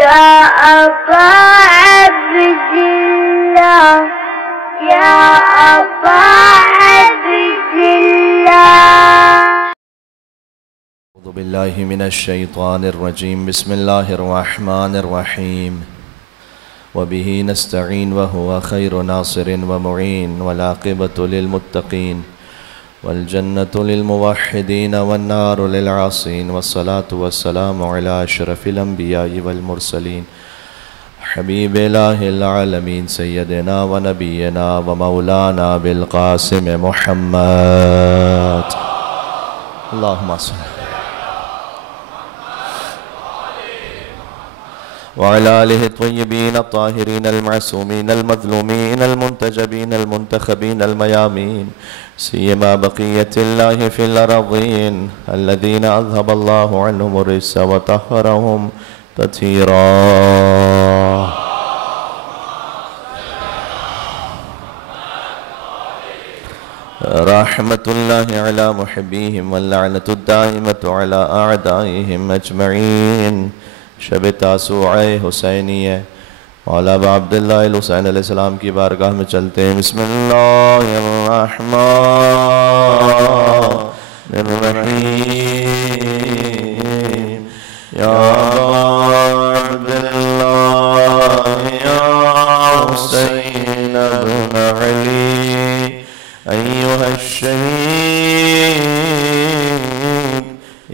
يا أبا عبد الله يا أبا عبد الله. أعوذ بالله من الشيطان الرجيم. بسم الله الرحمن الرحيم. وبه نستعين وهو خير ناصر ومعين والعاقبة للمتقين والجنة للموحدين والنار للعاصين والصلاة والسلام على أشرف الأنبياء والمرسلين حبيب إله العالمين سيدنا ونبينا ومولانا بالقاسم محمد. اللهم صل وعلى آله الطيبين الطاهرين المعصومين المظلومين المنتجبين المنتخبين الميامين سيما بقية الله في الأرضين الذين أذهب الله عنهم الرجس وطهرهم تطهيرا. رحمة الله على محبيهم واللعنة الدائمة على أعدائهم أجمعين. شب تاسوع حسینیہ مولا ابا عبداللہ الحسین علیہ السلام کی بارگاہ میں چلتے ہیں. بسم اللہ الرحمن الرحیم. یا عبداللہ یا حسین ابن علی ایوہ الشہید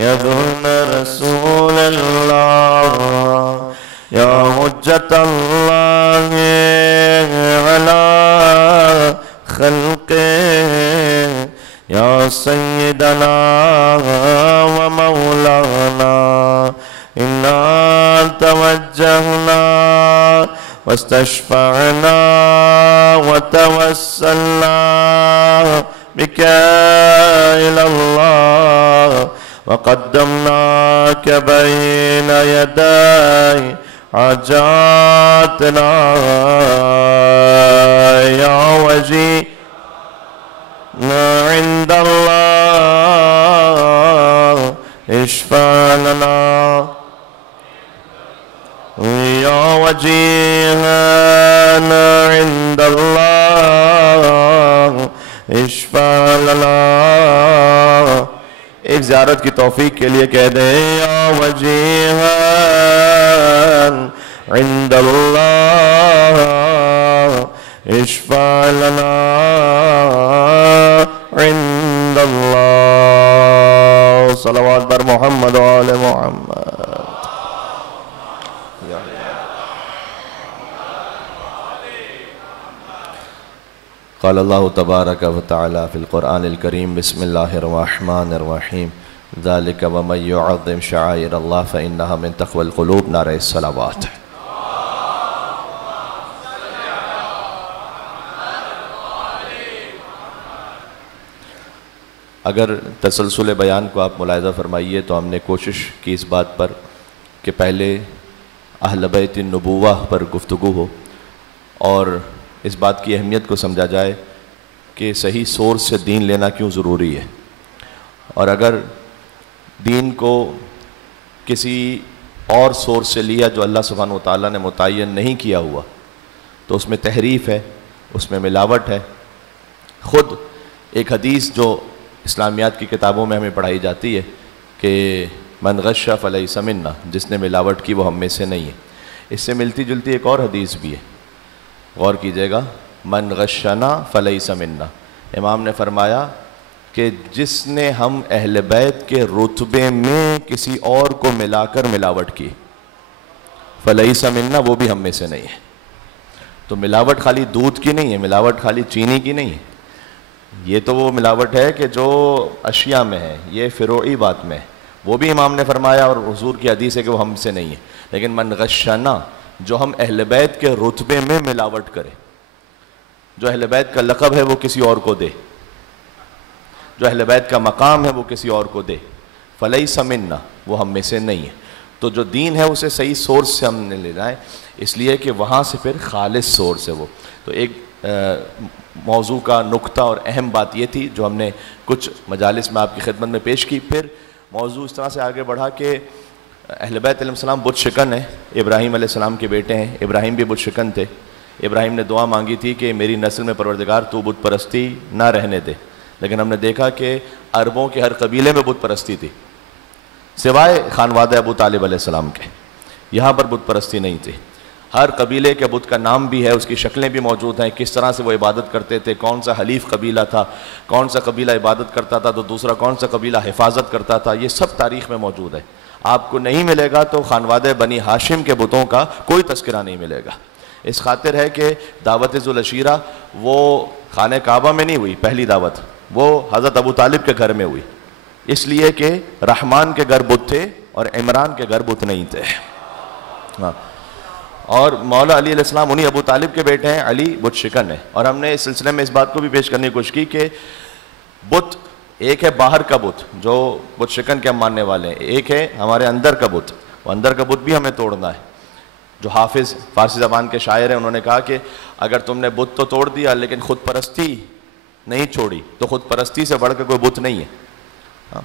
یا ابن رسول اللہ یا حجت اللہ علی خلقہ یا سیدنا و مولانا انا توجہنا واستشفعنا وتوسلنا بك إلى الله وقدمناك بين يدي حاجاتنا يا وجيهنا عند الله اشفع لنا يا وجيهنا عند الله اشفع لنا. ایک زیارت کی توفیق کے لیے کہہ دیں یا وجیہاً عند اللہ اشفع لنا عند اللہ. صلوات بر محمد و آل محمد. قال اللہ تبارک و تعالی فی القرآن الکریم. بسم اللہ الرحمن الرحیم. ذالک ومن یعظم شعائر اللہ فإنہا من تقوی القلوب. نعرہ الصلوات. اگر تسلسل بیان کو آپ ملاحظہ فرمائیے تو ہم نے کوشش کی اس بات پر کہ پہلے اہل بیت النبوہ پر گفتگو ہو اور اس بات کی اہمیت کو سمجھا جائے کہ صحیح سورس سے دین لینا کیوں ضروری ہے، اور اگر دین کو کسی اور سورس سے لیا جو اللہ سبحانہ و تعالیٰ نے متعین نہیں کیا ہوا تو اس میں تحریف ہے، اس میں ملاوٹ ہے. خود ایک حدیث جو اسلامیات کی کتابوں میں ہمیں پڑھائی جاتی ہے کہ من غش فلیس منا، جس نے ملاوٹ کی وہ ہم میں سے نہیں ہے. اس سے ملتی جلتی ایک اور حدیث بھی ہے، غور کیجئے گا. من غشنا فلیس منا. امام نے فرمایا کہ جس نے ہم اہل بیت کے رتبے میں کسی اور کو ملا کر ملاوٹ کی فلیس منا، وہ بھی ہم میں سے نہیں ہے. تو ملاوٹ خالی دودھ کی نہیں ہے، ملاوٹ خالی چینی کی نہیں ہے. یہ تو وہ ملاوٹ ہے کہ جو اشیاء میں ہے، یہ فروعی بات میں ہے. وہ بھی امام نے فرمایا اور حضور کی حدیث ہے کہ وہ ہم سے نہیں ہے. لیکن من غشنا، جو ہم اہل بیت کے رتبے میں ملاوٹ کرے، جو اہل بیت کا لقب ہے وہ کسی اور کو دے، جو اہل بیت کا مقام ہے وہ کسی اور کو دے، فلیس منا، وہ ہم میں سے نہیں ہے. تو جو دین ہے اسے صحیح سورس سے ہم نے لینا ہے، اس لیے کہ وہاں سے پھر خالص سورس ہے وہ. تو ایک موضوع کا نقطہ اور اہم بات یہ تھی جو ہم نے کچھ مجالس میں آپ کی خدمت میں پیش کی. پھر موضوع اس طرح سے آگے بڑھا کہ اہل بیت علیہ السلام بت شکن ہیں، ابراہیم علیہ السلام کے بیٹے ہیں، ابراہیم بھی بت شکن تھے. ابراہیم نے دعا مانگی تھی کہ میری نسل میں پروردگار تو بت پرستی نہ رہنے دے، لیکن ہم نے دیکھا کہ عربوں کے ہر قبیلے میں بت پرستی تھی سوائے خانوادہ ابو طالب علیہ السلام کے. یہاں پر بت پرستی نہیں تھی. ہر قبیلے کے بت کا نام بھی ہے، اس کی شکلیں بھی موجود ہیں، کس طرح سے وہ عبادت کرتے تھے، کون سا حلیف قبیلہ تھا، کون سا قبیلہ عبادت کرتا تھا تو دوسرا کون سا قبیلہ حفاظت کرتا تھا، یہ سب تاریخ میں موجود ہے. آپ کو نہیں ملے گا تو خانوادہ بنی ہاشم کے بتوں کا کوئی تذکرہ نہیں ملے گا. اس خاطر ہے کہ دعوت ذوالعشیرہ وہ خانہ کعبہ میں نہیں ہوئی، پہلی دعوت وہ حضرت ابو طالب کے گھر میں ہوئی، اس لیے کہ رحمان کے گھر بت تھے اور عمران کے گھر بت نہیں تھے. ہاں، اور مولا علی علیہ السلام انہی ابو طالب کے بیٹے ہیں، علی بت شکن ہے. اور ہم نے اس سلسلے میں اس بات کو بھی پیش کرنے کی کوشش کی کہ بت ایک ہے باہر کا بت جو بت شکن کے ہم ماننے والے ہیں، ایک ہے ہمارے اندر کا بت، وہ اندر کا بت بھی ہمیں توڑنا ہے. جو حافظ فارسی زبان کے شاعر ہیں انہوں نے کہا کہ اگر تم نے بت تو توڑ دیا لیکن خود پرستی نہیں چھوڑی تو خود پرستی سے بڑھ کے کوئی بت نہیں ہے.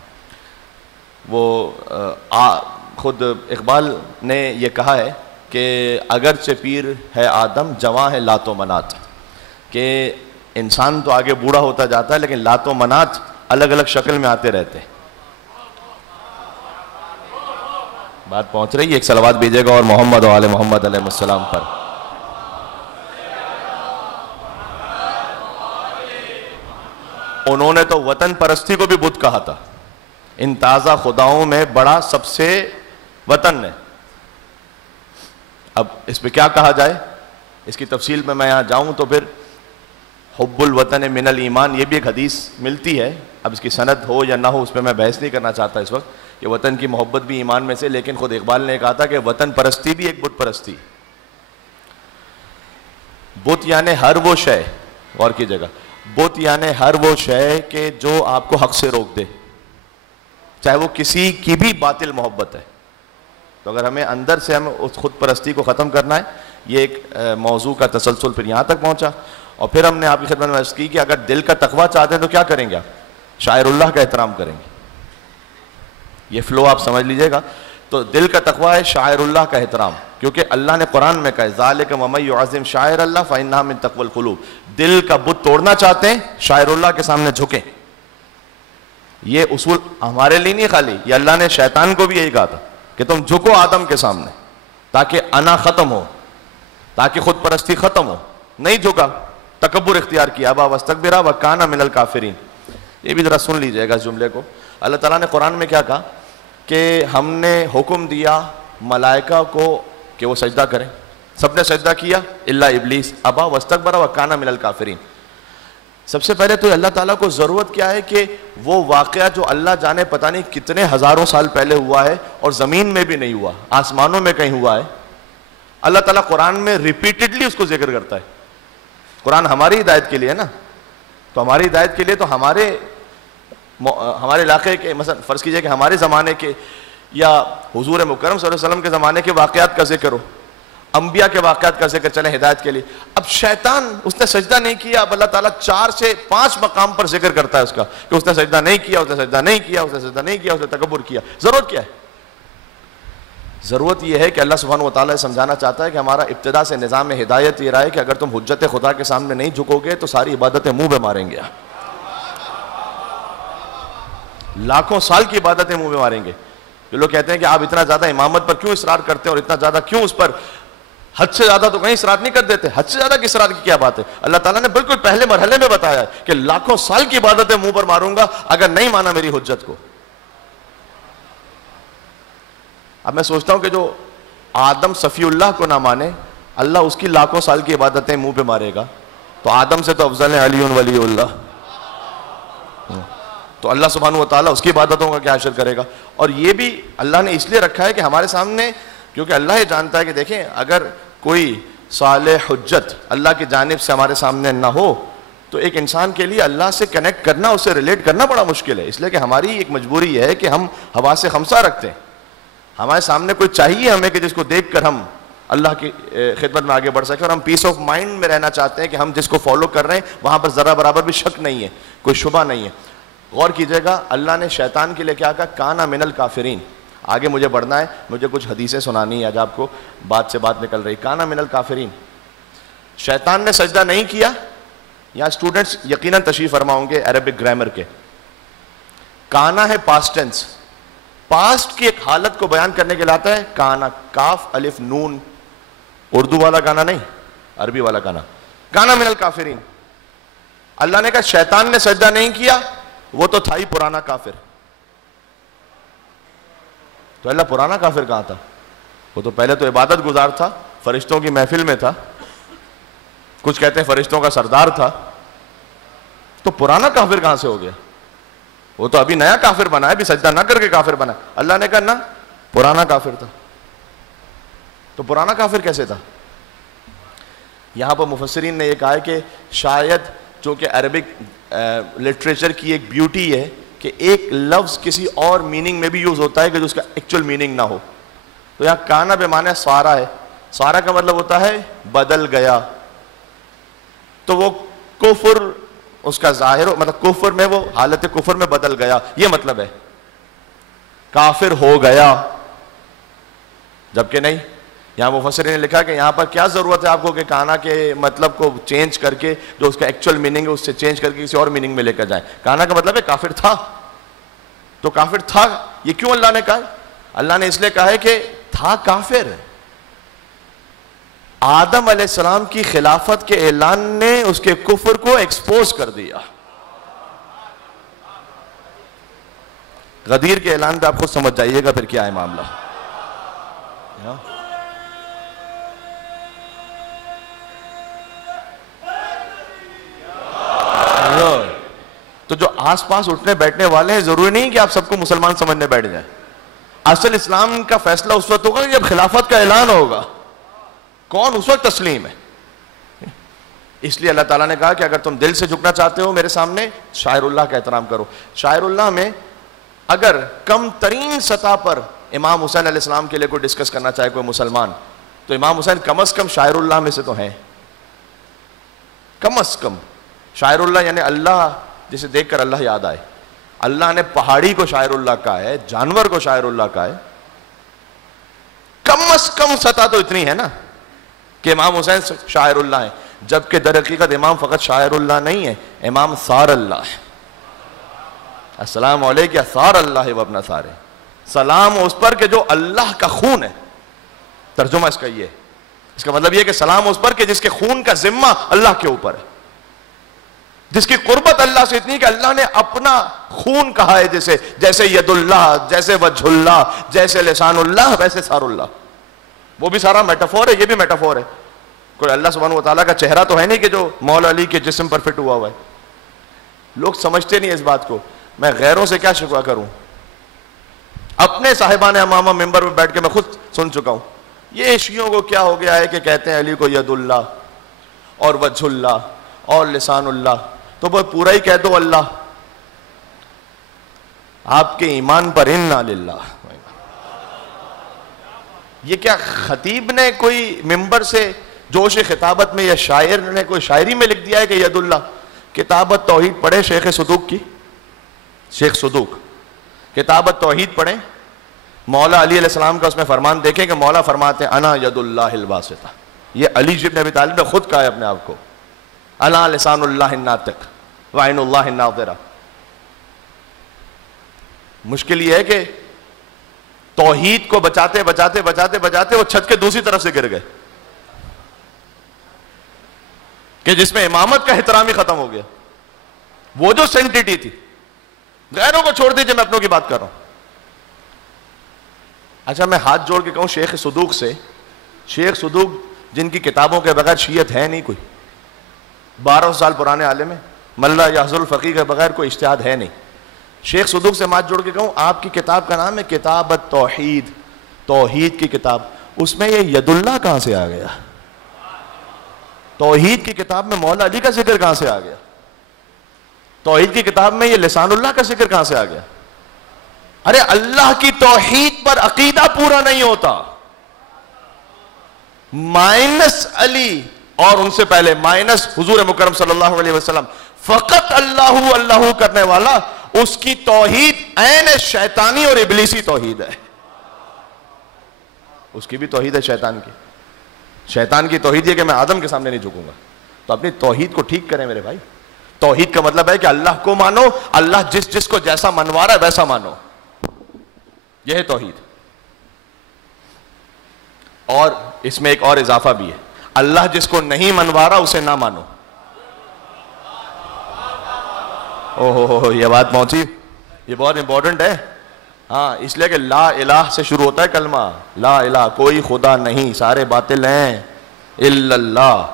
وہ خود اقبال نے یہ کہا ہے کہ اگرچہ پیر ہے آدم جواں ہے لات و منات، کہ انسان تو آگے بوڑھا ہوتا جاتا ہے لیکن لات و منات الگ الگ شکل میں آتے رہتے ہیں. بات پہنچ رہی ہے؟ ایک صلوات بھیجے گا اور محمد و آل محمد علیہ السلام پر. انہوں نے تو وطن پرستی کو بھی بت کہا تھا. ان تازہ خداؤں میں بڑا سب سے وطن ہے. اب اس پہ کیا کہا جائے، اس کی تفصیل میں یہاں جاؤں تو پھر حب الوطن من الایمان یہ بھی ایک حدیث ملتی ہے. اب اس کی سند ہو یا نہ ہو اس پہ میں بحث نہیں کرنا چاہتا اس وقت، کہ وطن کی محبت بھی ایمان میں سے، لیکن خود اقبال نے کہا تھا کہ وطن پرستی بھی ایک بت پرستی. بت یعنی ہر وہ شے، غور کیجیے گا، بت یعنی ہر وہ شے کہ جو آپ کو حق سے روک دے، چاہے وہ کسی کی بھی باطل محبت ہے. تو اگر ہمیں اندر سے ہم اس خود پرستی کو ختم کرنا ہے، یہ ایک موضوع کا تسلسل پھر یہاں تک پہنچا. اور پھر ہم نے آپ کی خدمت میں عرض کی کہ اگر دل کا تقویٰ چاہتے ہیں تو کیا کریں گے، آپ شاعر اللہ کا احترام کریں گے. یہ فلو آپ سمجھ لیجئے گا. تو دل کا تقویٰ ہے شاعر اللہ کا احترام، کیونکہ اللہ نے قرآن میں کہا ذالک ومن یعظم شاعر اللہ فإنہا من تقوی القلوب. دل کا بت توڑنا چاہتے ہیں، شاعر اللہ کے سامنے جھکیں. یہ اصول ہمارے لیے نہیں خالی، یہ اللہ نے شیطان کو بھی یہی کہا تھا کہ تم جھکو آدم کے سامنے تاکہ انا ختم ہو، تاکہ خود پرستی ختم ہو. نہیں جھکا، تکبر اختیار کیا، ابا واستکبر وکان من الکافرین. یہ بھی ذرا سن لیجئے گا اس جملے کو. اللہ تعالیٰ نے قرآن میں کیا کہا کہ ہم نے حکم دیا ملائکہ کو کہ وہ سجدہ کریں، سب نے سجدہ کیا الا ابلیس ابا واستکبر وکان من الکافرین. سب سے پہلے تو اللہ تعالیٰ کو ضرورت کیا ہے کہ وہ واقعہ جو اللہ جانے پتہ نہیں کتنے ہزاروں سال پہلے ہوا ہے اور زمین میں بھی نہیں ہوا، آسمانوں میں کہیں ہوا ہے، اللہ تعالیٰ قرآن میں ریپیٹڈلی اس کو ذکر کرتا ہے. قرآن ہماری ہدایت کے لیے ہے نا، تو ہماری ہدایت کے لیے تو ہمارے علاقے کے، مثلا فرض کیجئے کہ ہمارے زمانے کے یا حضور مکرم صلی اللہ علیہ وسلم کے زمانے کے واقعات کا ذکر ہو، انبیاء کے واقعات کا ذکر چلے ہدایت کے لیے. اب شیطان اس نے سجدہ نہیں کیا، اب اللہ تعالیٰ 4 سے 5 مقام پر ذکر کرتا ہے اس کا کہ اس نے سجدہ نہیں کیا، اس نے سجدہ نہیں کیا، اس نے سجدہ نہیں کیا، اس نے تکبر کیا. ضرورت کیا ہے؟ ضرورت یہ ہے کہ اللہ سبحانہ وتعالیٰ سمجھانا چاہتا ہے کہ ہمارا ابتدا سے نظام ہدایت یہ رہا ہے کہ اگر تم حجت خدا کے سامنے نہیں جھکو گے تو ساری عبادتیں منہ پہ ماریں گے، لاکھوں سال کی عبادتیں منہ پہ ماریں گے. جو لوگ کہتے ہیں کہ آپ اتنا زیادہ امامت پر کیوں اصرار کرتے ہیں اور اتنا زیادہ کیوں اس پر، حد سے زیادہ تو کہیں اصرار نہیں کر دیتے. حد سے زیادہ کی اصرار کی کیا بات ہے؟ اللہ تعالیٰ نے بالکل پہلے مرحلے میں بتایا ہے کہ لاکھوں سال کی عبادتیں منہ پر ماروں گا اگر نہیں مانا میری حجت کو. اب میں سوچتا ہوں کہ جو آدم صفی اللہ کو نہ مانے، اللہ اس کی لاکھوں سال کی عبادتیں منہ پہ مارے گا، تو آدم سے تو افضل ہے علی ولی اللہ. تو اللہ سبحانہ وتعالیٰ اس کی عبادتوں کا کیا حشر کرے گا. اور یہ بھی اللہ نے اس لیے رکھا ہے کہ ہمارے سامنے، کیونکہ اللہ یہ جانتا ہے کہ دیکھیں اگر کوئی صالح حجت اللہ کی جانب سے ہمارے سامنے نہ ہو تو ایک انسان کے لیے اللہ سے کنیکٹ کرنا، اس سے ریلیٹ کرنا بڑا مشکل ہے. اس لیے کہ ہماری ایک مجبوری یہ ہے کہ ہم حواس خمسہ رکھتے ہیں. ہمارے سامنے کوئی چاہیے ہمیں کہ جس کو دیکھ کر ہم اللہ کی خدمت میں آگے بڑھ سکیں، اور ہم پیس آف مائنڈ میں رہنا چاہتے ہیں کہ ہم جس کو فالو کر رہے ہیں وہاں پر ذرا برابر بھی شک نہیں ہے، کوئی شبہ نہیں ہے. غور کیجئے گا اللہ نے شیطان کے لیے کیا کہا، کانا من الکافرین. آگے مجھے بڑھنا ہے, مجھے کچھ حدیثیں سنانی ہے آج آپ کو, بات سے بات نکل رہی. کانا من الکافرین, شیطان نے سجدہ نہیں کیا. یہاں اسٹوڈنٹس یقیناً تشریف فرما ہوں گے عربک گرامر کے. کانا ہے پاسٹ ٹینس, پاسٹ کی ایک حالت کو بیان کرنے کے لیے آتا ہے کانا, کاف الف نون, اردو والا کانا نہیں, عربی والا کانا. کانا من الکافرین, اللہ نے کہا شیطان نے سجدہ نہیں کیا, وہ تو تھا ہی پرانا کافر. تو اللہ پرانا کافر کہاں تھا؟ وہ تو پہلے تو عبادت گزار تھا, فرشتوں کی محفل میں تھا, کچھ کہتے ہیں فرشتوں کا سردار تھا. تو پرانا کافر کہاں سے ہو گیا؟ وہ تو ابھی نیا کافر بنا ہے, ابھی سجدہ نہ کر کے کافر بنا ہے. اللہ نے کہا نہ, پرانا کافر تھا. تو پرانا کافر کیسے تھا؟ یہاں پر مفسرین نے یہ کہا ہے کہ شاید چونکہ عربک لٹریچر کی ایک بیوٹی ہے کہ ایک لفظ کسی اور میننگ میں بھی یوز ہوتا ہے کہ جو اس کا ایکچوئل میننگ نہ ہو. تو یہاں کانا بے معنی سارا ہے. سارا کا مطلب ہوتا ہے بدل گیا. تو وہ کفر اس کا ظاہر مطلب کفر میں, وہ حالت کفر میں بدل گیا, یہ مطلب ہے کافر ہو گیا. جبکہ نہیں, یہاں مفسرین نے لکھا کہ یہاں پر کیا ضرورت ہے آپ کو کہ کانا کے مطلب کو چینج کر کے جو اس کا ایکچوئل میننگ ہے اس سے چینج کر کے کسی اور میننگ میں لے کر جائیں. کانا کا مطلب ہے کافر تھا. تو کافر تھا, یہ کیوں اللہ نے کہا؟ اللہ نے اس لیے کہا ہے کہ تھا کافر. آدم علیہ السلام کی خلافت کے اعلان نے اس کے کفر کو ایکسپوز کر دیا. غدیر کے اعلان پہ آپ خود سمجھ جائیے گا پھر کیا ہے معاملہ. تو جو آس پاس اٹھنے بیٹھنے والے ہیں ضروری نہیں کہ آپ سب کو مسلمان سمجھنے بیٹھ جائیں. اصل اسلام کا فیصلہ اس وقت ہوگا جب خلافت کا اعلان ہوگا. کون اس وقت تسلیم ہے؟ اس لیے اللہ تعالیٰ نے کہا کہ اگر تم دل سے جھکنا چاہتے ہو میرے سامنے, شاعر اللہ کا احترام کرو. شاعر اللہ میں اگر کم ترین سطح پر امام حسین علیہ السلام کے لیے کوئی ڈسکس کرنا چاہے کوئی مسلمان, تو امام حسین کم از کم شاعر اللہ میں سے تو ہیں. کم از کم شاعر اللہ یعنی اللہ جسے دیکھ کر اللہ یاد آئے. اللہ نے پہاڑی کو شاعر اللہ کہا ہے, جانور کو شاعر اللہ کہا ہے. کم از کم سطح تو اتنی ہے نا کہ امام حسین شاعر اللہ ہیں. جبکہ در حقیقت امام فقط شاعر اللہ نہیں ہے, امام ثار اللہ ہے. السلام علیکم ثار اللہ و ابن ثار, سلام اس پر کہ جو اللہ کا خون ہے. ترجمہ اس کا یہ ہے, اس کا مطلب یہ کہ سلام اس پر کہ جس کے خون کا ذمہ اللہ کے اوپر ہے, جس کی قربت اللہ سے اتنی کہ اللہ نے اپنا خون کہا ہے, جیسے ید اللہ, جیسے وجہ اللہ, جیسے لسان اللہ, ویسے ثار اللہ. وہ بھی سارا میٹافور ہے, یہ بھی میٹافور ہے. کوئی اللہ سبحانہ و تعالیٰ کا چہرہ تو ہے نہیں کہ جو مولا علی کے جسم پر فٹ ہوا ہے. لوگ سمجھتے نہیں اس بات کو. میں غیروں سے کیا شکوہ کروں, اپنے صاحبان امامہ ممبر میں بیٹھ کے میں خود سن چکا ہوں. یہ شیعوں کو کیا ہو گیا ہے کہ کہتے ہیں علی کو ید اللہ اور وجہ اللہ اور لسان اللہ, تو وہ پورا ہی کہہ دو اللہ. آپ کے ایمان پر انا للہ. یہ کیا خطیب نے کوئی ممبر سے جوش خطابت میں یا شاعر نے کوئی شاعری میں لکھ دیا ہے کہ ید اللہ؟ کتابت توحید پڑھیں شیخ صدوق کی, شیخ صدوق کتابت توحید پڑھیں, مولا علی علیہ السلام کا اس میں فرمان دیکھیں کہ مولا فرماتے ہیں انا ید اللہ الباسطہ. یہ علی بن ابی طالب نے خود کہا ہے اپنے آپ کو, انا لسان اللہ الناطق وعین اللہ الناظرہ. مشکل یہ ہے کہ توحید کو بچاتے بچاتے بچاتے بچاتے وہ چھت کے دوسری طرف سے گر گئے کہ جس میں امامت کا احترام ہی ختم ہو گیا. وہ جو سینٹیٹی تھی, غیروں کو چھوڑ دیجیے, میں اپنوں کی بات کر رہا ہوں. اچھا میں ہاتھ جوڑ کے کہوں شیخ صدوق سے, شیخ صدوق جن کی کتابوں کے بغیر شیعت ہے نہیں کوئی, 1200 سال پرانے عالم ہیں, ملا یحظ الفقیہ کے بغیر کوئی اجتہاد ہے نہیں. شیخ صدوق سے ہاتھ جوڑ کے کہوں آپ کی کتاب کا نام ہے کتاب التوحید, توحید کی کتاب, اس میں یہ ید اللہ کہاں سے آ گیا؟ توحید کی کتاب میں مولا علی کا ذکر کہاں سے آ گیا؟ توحید کی کتاب میں یہ لسان اللہ کا ذکر کہاں سے آ گیا؟ ارے اللہ کی توحید پر عقیدہ پورا نہیں ہوتا, مائنس علی اور ان سے پہلے مائنس حضور مکرم صلی اللہ علیہ وسلم, فقط اللہ اللہ کرنے والا, اس کی توحید عین شیطانی اور ابلیسی توحید ہے. اس کی بھی توحید ہے شیطان کی. شیطان کی توحید یہ کہ میں آدم کے سامنے نہیں جھکوں گا. تو اپنی توحید کو ٹھیک کریں میرے بھائی. توحید کا مطلب ہے کہ اللہ کو مانو, اللہ جس کو جیسا منوا رہا ہے ویسا مانو, یہ ہے توحید. اور اس میں ایک اور اضافہ بھی ہے, اللہ جس کو نہیں منوا رہا اسے نہ مانو. اوہ یہ بات پہنچی, یہ بہت امپورٹنٹ ہے. ہاں اس لیے کہ لا الہ سے شروع ہوتا ہے کلمہ, لا الہ کوئی خدا نہیں, سارے باطل ہیں, الا اللہ.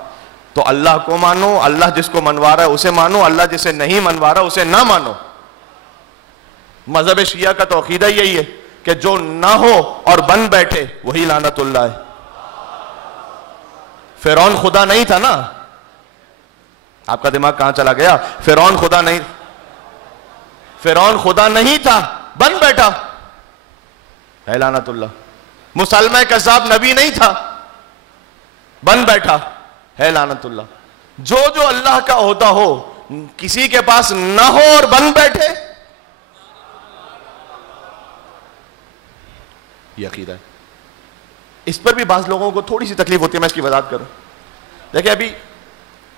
تو اللہ کو مانو, اللہ جس کو منوا رہا ہے اسے مانو, اللہ جسے نہیں منوا رہا اسے نہ مانو. مذہب شیعہ کا تو عقیدہ یہی ہے کہ جو نہ ہو اور بن بیٹھے وہی لعنت اللہ ہے. فرعون خدا نہیں تھا نا, آپ کا دماغ کہاں چلا گیا؟ فرعون خدا نہیں, فرعون خدا نہیں تھا, بن بیٹھا ہے لعنت اللہ. مسلمہ کذاب نبی نہیں تھا, بن بیٹھا ہے لعنت اللہ. جو اللہ کا عہدہ ہو کسی کے پاس نہ ہو اور بن بیٹھے, یہ عقیدہ ہے. اس پر بھی بعض لوگوں کو تھوڑی سی تکلیف ہوتی ہے, میں اس کی وضاحت کروں. دیکھیں ابھی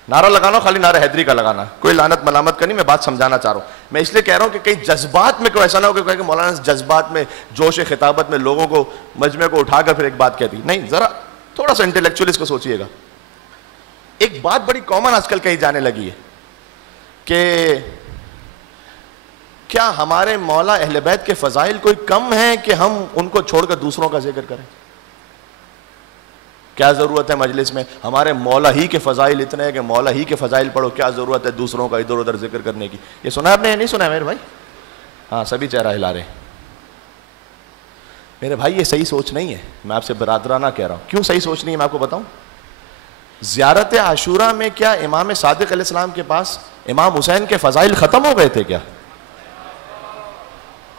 نعرہ لگانا خالی نعرہ حیدری کا لگانا, کوئی لعنت ملامت کا نہیں, میں بات سمجھانا چاہ رہا ہوں. میں اس لیے کہہ رہا ہوں کہ کئی جذبات میں کوئی ایسا نہ ہو کہ مولانا جذبات میں جوش خطابت میں لوگوں کو مجمع کو اٹھا کر پھر ایک بات کہتی. نہیں, ذرا تھوڑا سا انٹلیکچوئل اس کو سوچئے گا. ایک بات بڑی کامن آج کل کہی جانے لگی ہے کہ کیا ہمارے مولا اہل بیت کے فضائل کوئی کم ہیں کہ ہم ان کو چھوڑ کر دوسروں کا ذکر کریں؟ کیا ضرورت ہے مجلس میں, ہمارے مولا ہی کے فضائل اتنے ہیں کہ مولا ہی کے فضائل پڑھو, کیا ضرورت ہے دوسروں کا ادھر ادھر ذکر کرنے کی؟ یہ سنا آپ نے, نہیں سنا ہے میرے بھائی؟ ہاں سبھی چہرہ ہلا رہے ہیں. میرے بھائی یہ صحیح سوچ نہیں ہے, میں آپ سے برادرانہ کہہ رہا ہوں. کیوں صحیح سوچ نہیں ہے میں آپ کو بتاؤں. زیارت عاشورہ میں کیا امام صادق علیہ السلام کے پاس امام حسین کے فضائل ختم ہو گئے تھے کیا؟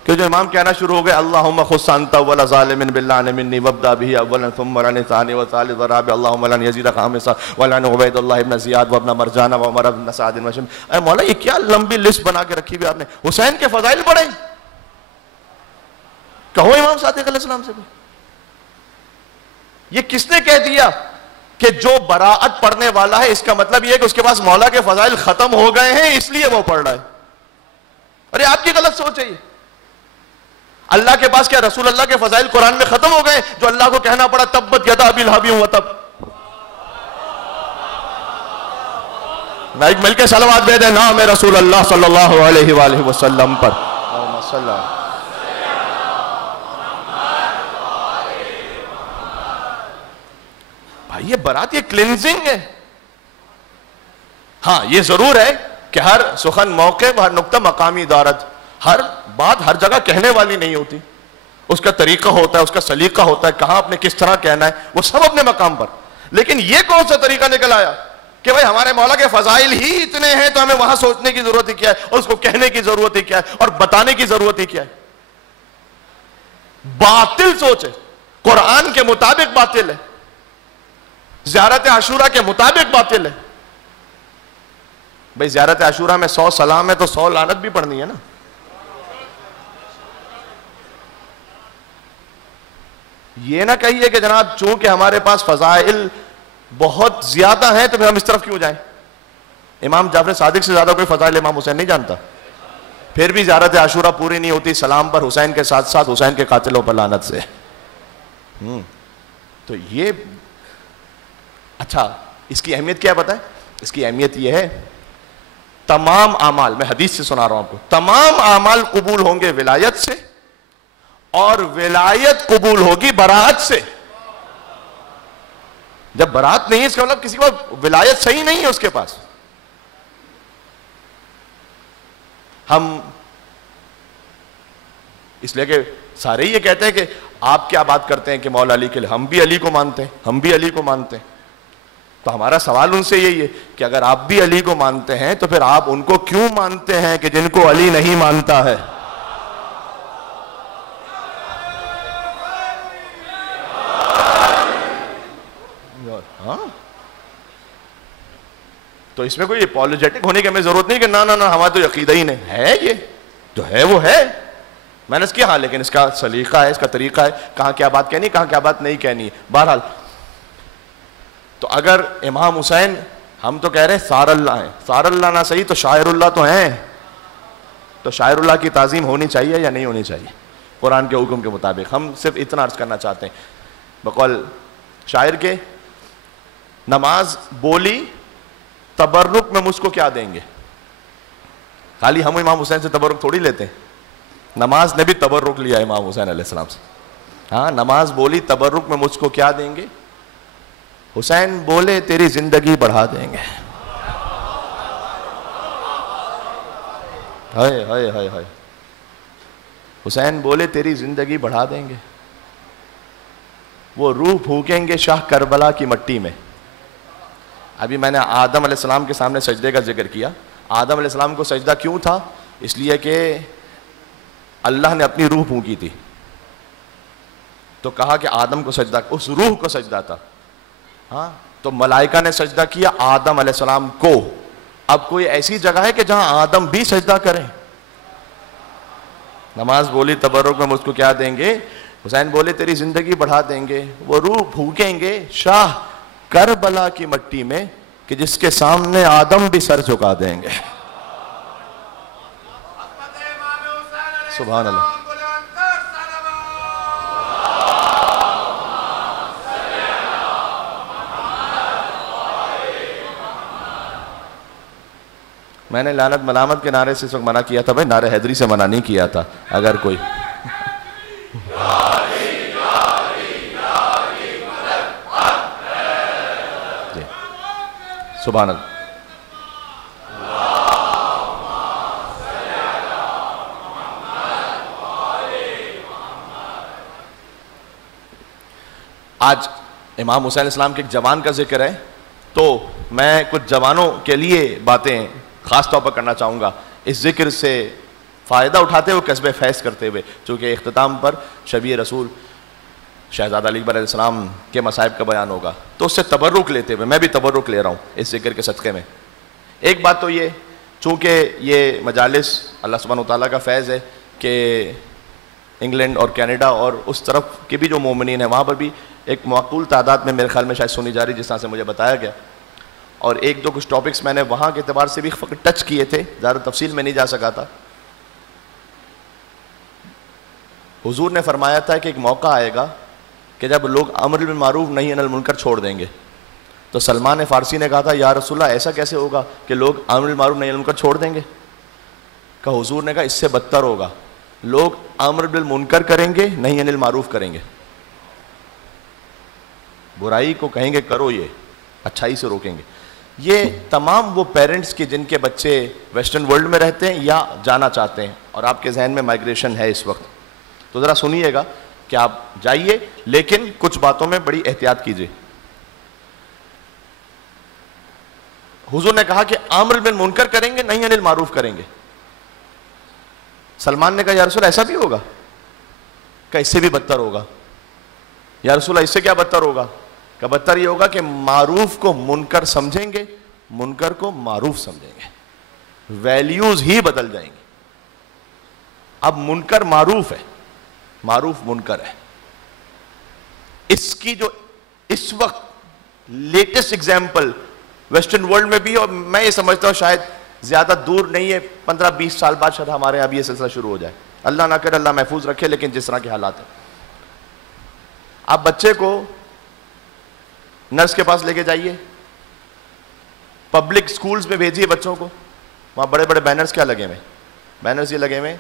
کہ جو امام کہنا شروع ہو گئے اللہم خص انت ولا ظالم باللعن منی وابدا به اولا ثم رن ثانی وثالث ورابع اللہم لن یزید خامسا ولن عبید اللہ ابن زیاد وابن مرجان وعمر بن سعد وشم. اے مولا یہ کیا لمبی لسٹ بنا کے رکھی ہوئی آپ نے, حسین کے فضائل پڑھیں, کہو امام صادق علیہ السلام سے. یہ کس نے کہہ دیا کہ جو براءت پڑھنے والا ہے اس کا مطلب یہ ہے کہ اس کے پاس مولا کے فضائل ختم ہو گئے ہیں اس لیے وہ پڑھ رہا ہے؟ ارے آپ کی غلط سوچ ہے یہ. اللہ کے پاس کیا رسول اللہ کے فضائل قرآن میں ختم ہو گئے جو اللہ کو کہنا پڑا تبت یدا ابی لہب وتب؟ مائک مل کے صلوات دے دیں نام رسول اللہ صلی اللہ علیہ وآلہ وسلم پر. بھائی یہ برات, یہ کلینزنگ ہے. ہاں یہ ضرور ہے کہ ہر سخن موقع ہر نقطہ مقامی دارت, ہر بات ہر جگہ کہنے والی نہیں ہوتی, اس کا طریقہ ہوتا ہے, اس کا سلیقہ ہوتا ہے, کہاں اپنے کس طرح کہنا ہے, وہ سب اپنے مقام پر. لیکن یہ کون سا طریقہ نکل آیا کہ بھائی ہمارے مولا کے فضائل ہی اتنے ہیں تو ہمیں وہاں سوچنے کی ضرورت ہی کیا ہے, اور اس کو کہنے کی ضرورت ہی کیا ہے, اور بتانے کی ضرورت ہی کیا ہے. باطل سوچ ہے, قرآن کے مطابق باطل ہے, زیارت عاشورہ کے مطابق باطل ہے. بھئی زیارت عاشورہ میں 100 سلام ہے تو 100 لعنت بھی پڑھنی ہے نا. یہ نہ کہیے کہ جناب چونکہ ہمارے پاس فضائل بہت زیادہ ہیں تو پھر ہم اس طرف کیوں جائیں. امام جعفر صادق سے زیادہ کوئی فضائل امام حسین نہیں جانتا, پھر بھی زیارت عاشورہ پوری نہیں ہوتی سلام پر حسین کے ساتھ ساتھ حسین کے قاتلوں پر لعنت سے. تو یہ اچھا, اس کی اہمیت کیا پتہ ہے؟ اس کی اہمیت یہ ہے تمام اعمال, میں حدیث سے سنا رہا ہوں آپ کو, تمام اعمال قبول ہوں گے ولایت سے, اور ولایت قبول ہوگی براءت سے. جب براءت نہیں ہے اس کا مطلب کسی کو ولایت صحیح نہیں ہے اس کے پاس. ہم اس لیے کہ سارے یہ کہتے ہیں کہ آپ کیا بات کرتے ہیں کہ مولا علی کے لیے, ہم بھی علی کو مانتے ہیں, ہم بھی علی کو مانتے ہیں. تو ہمارا سوال ان سے یہی ہے کہ اگر آپ بھی علی کو مانتے ہیں تو پھر آپ ان کو کیوں مانتے ہیں کہ جن کو علی نہیں مانتا ہے؟ ہاں تو اس میں کوئی اپولوجیٹک ہونے کی ہمیں ضرورت نہیں کہ نہ نہ نہ ہمارا تو عقیدہ ہی نہیں ہے, یہ جو ہے وہ ہے. میں نے کیا ہاں لیکن اس کا سلیقہ ہے, اس کا طریقہ ہے, کہاں کیا بات کہنی, کہاں کیا بات نہیں کہنی ہے. بہرحال تو اگر امام حسین, ہم تو کہہ رہے ہیں سار اللہ ہیں, سار اللہ نہ صحیح تو شاعر اللہ تو ہیں, تو شاعر اللہ کی تعظیم ہونی چاہیے یا نہیں ہونی چاہیے قرآن کے حکم کے مطابق؟ ہم صرف اتنا عرض کرنا چاہتے ہیں بقول شاعر کے, نماز بولی تبرک میں مجھ کو کیا دیں گے. خالی ہم امام حسین سے تبرک تھوڑی لیتے ہیں, نماز نے بھی تبرک لیا امام حسین علیہ السلام سے. ہاں, نماز بولی تبرک میں مجھ کو کیا دیں گے, حسین بولے تیری زندگی بڑھا دیں گے. ہائے ہائے ہائے ہائے, حسین بولے تیری زندگی بڑھا دیں گے. وہ روح پھونکیں گے شاہ کربلا کی مٹی میں. ابھی میں نے آدم علیہ السلام کے سامنے سجدے کا ذکر کیا. آدم علیہ السلام کو سجدہ کیوں تھا؟ اس لیے کہ اللہ نے اپنی روح پھونکی تھی, تو کہا کہ آدم کو سجدہ, اس روح کو سجدہ تھا. ہاں, تو ملائکہ نے سجدہ کیا آدم علیہ السلام کو. اب کوئی ایسی جگہ ہے کہ جہاں آدم بھی سجدہ کریں؟ نماز بولی تبرک میں مجھ کو کیا دیں گے, حسین بولے تیری زندگی بڑھا دیں گے. وہ روح پھونکیں گے شاہ کربلا کی مٹی میں کہ جس کے سامنے آدم بھی سر جھکا دیں گے. سبحان اللہ. میں نے لعنت ملامت کے نعرے سے اس وقت منع کیا تھا بھائی, نعرے حیدری سے منع نہیں کیا تھا. اگر کوئی جی. سبحان اللہ. آج امام حسین علیہ السلام کے ایک جوان کا ذکر ہے, تو میں کچھ جوانوں کے لیے باتیں خاص طور پر کرنا چاہوں گا, اس ذکر سے فائدہ اٹھاتے ہوئے, قصب فیض کرتے ہوئے, چونکہ اختتام پر شبیہ رسول شہزادہ علی اکبر علیہ السلام کے مصائب کا بیان ہوگا, تو اس سے تبرک لیتے ہوئے میں بھی تبرک لے رہا ہوں اس ذکر کے صدقے میں. ایک بات تو یہ, چونکہ یہ مجالس اللہ سبحانہ وتعالیٰ کا فیض ہے کہ انگلینڈ اور کینیڈا اور اس طرف کے بھی جو مومنین ہیں وہاں پر بھی ایک معقول تعداد میں میرے خیال میں شاید سنی جا رہی, جس طرح سے مجھے بتایا گیا. اور ایک دو کچھ ٹاپکس میں نے وہاں کے اعتبار سے بھی فقط ٹچ کیے تھے, زیادہ تفصیل میں نہیں جا سکا تھا. حضور نے فرمایا تھا کہ ایک موقع آئے گا کہ جب لوگ امر بالمعروف نہی عن المنکر چھوڑ دیں گے. تو سلمان فارسی نے کہا تھا یا رسول اللہ ایسا کیسے ہوگا کہ لوگ امر بالمعروف نہی عن المنکر چھوڑ دیں گے؟ کہ حضور نے کہا اس سے بدتر ہوگا, لوگ امر بالمنکر کریں گے, نہی عن المعروف کریں گے. برائی کو کہیں گے کرو, یہ اچھائی سے روکیں گے. یہ تمام وہ پیرنٹس کے جن کے بچے ویسٹرن ورلڈ میں رہتے ہیں یا جانا چاہتے ہیں, اور آپ کے ذہن میں مائگریشن ہے اس وقت, تو ذرا سنیے گا کہ آپ جائیے, لیکن کچھ باتوں میں بڑی احتیاط کیجیے. حضور نے کہا کہ امر بالمنکر کریں گے, نہی عن المعروف کریں گے. سلمان نے کہا یا رسول ایسا بھی ہوگا؟ کہ اس سے بھی بدتر ہوگا. یا رسول اللہ اس سے کیا بدتر ہوگا؟ کہ بدتر یہ ہوگا کہ معروف کو منکر سمجھیں گے, منکر کو معروف سمجھیں گے, ویلیوز ہی بدل جائیں گی. اب منکر معروف ہے, معروف منکر ہے. اس کی جو اس وقت لیٹسٹ ایگزامپل ویسٹرن ورلڈ میں بھی, اور میں یہ سمجھتا ہوں شاید زیادہ دور نہیں ہے, 15-20 سال بعد شاید ہمارے یہاں بھی یہ سلسلہ شروع ہو جائے, اللہ نہ کرے, اللہ محفوظ رکھے, لیکن جس طرح کے حالات ہیں. آپ بچے کو نرس کے پاس لے کے جائیے, پبلک سکولز میں بھیجیے بچوں کو, وہاں بڑے بڑے بینرز کیا لگے ہوئے, بینرز یہ لگے ہوئے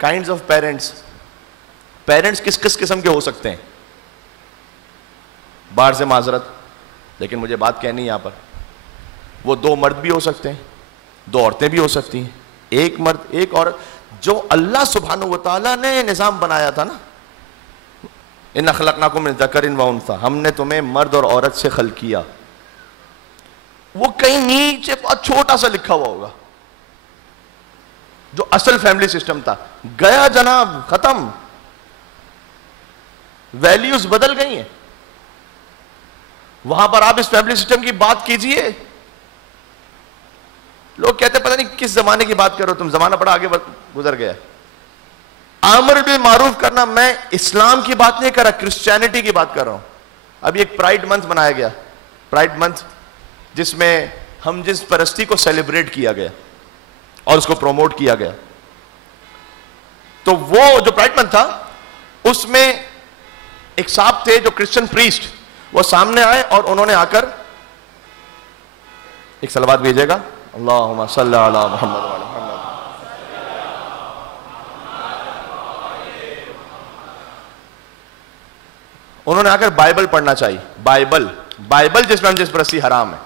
کائنڈز آف پیرنٹس. پیرنٹس کس کس قسم کے ہو سکتے ہیں؟ باہر سے معذرت, لیکن مجھے بات کہنی ہے یہاں پر, وہ 2 مرد بھی ہو سکتے ہیں, 2 عورتیں بھی ہو سکتی ہیں, ایک مرد ایک عورت, جو اللہ سبحانہ وتعالیٰ نے نظام بنایا تھا نا, ان خلقناکم من ذکر و انثی, ہم نے تمہیں مرد اور عورت سے خلق کیا. وہ کہیں نیچے بہت چھوٹا سا لکھا ہوا ہوگا, جو اصل فیملی سسٹم تھا, گیا جناب, ختم, ویلیوز بدل گئی ہیں. وہاں پر آپ اس فیملی سسٹم کی بات کیجئے, لوگ کہتے ہیں پتہ نہیں کس زمانے کی بات کرو تم, زمانہ بڑا آگے گزر گیا. امر بالمعروف کرنا، میں اسلام کی بات نہیں کر رہا، کرسچینٹی کی بات کر رہا ہوں. ابھی ایک پرائڈ منتھ منایا گیا، پرائڈ منتھ، جس میں ہم جنس پرستی کو سیلیبریٹ کیا گیا اور اس کو پروموٹ کیا گیا. تو وہ جو پرائڈ منتھ تھا اس میں ایک صاحب تھے جو کرسچن پریسٹ، وہ سامنے آئے اور انہوں نے آ کر ایک صلوات بھیجے گا، اللہم صلی علی محمد وعلی محمد. انہوں نے آ کر بائبل پڑھنا چاہیے، بائبل جس میں ہم جنس پرستی حرام ہے.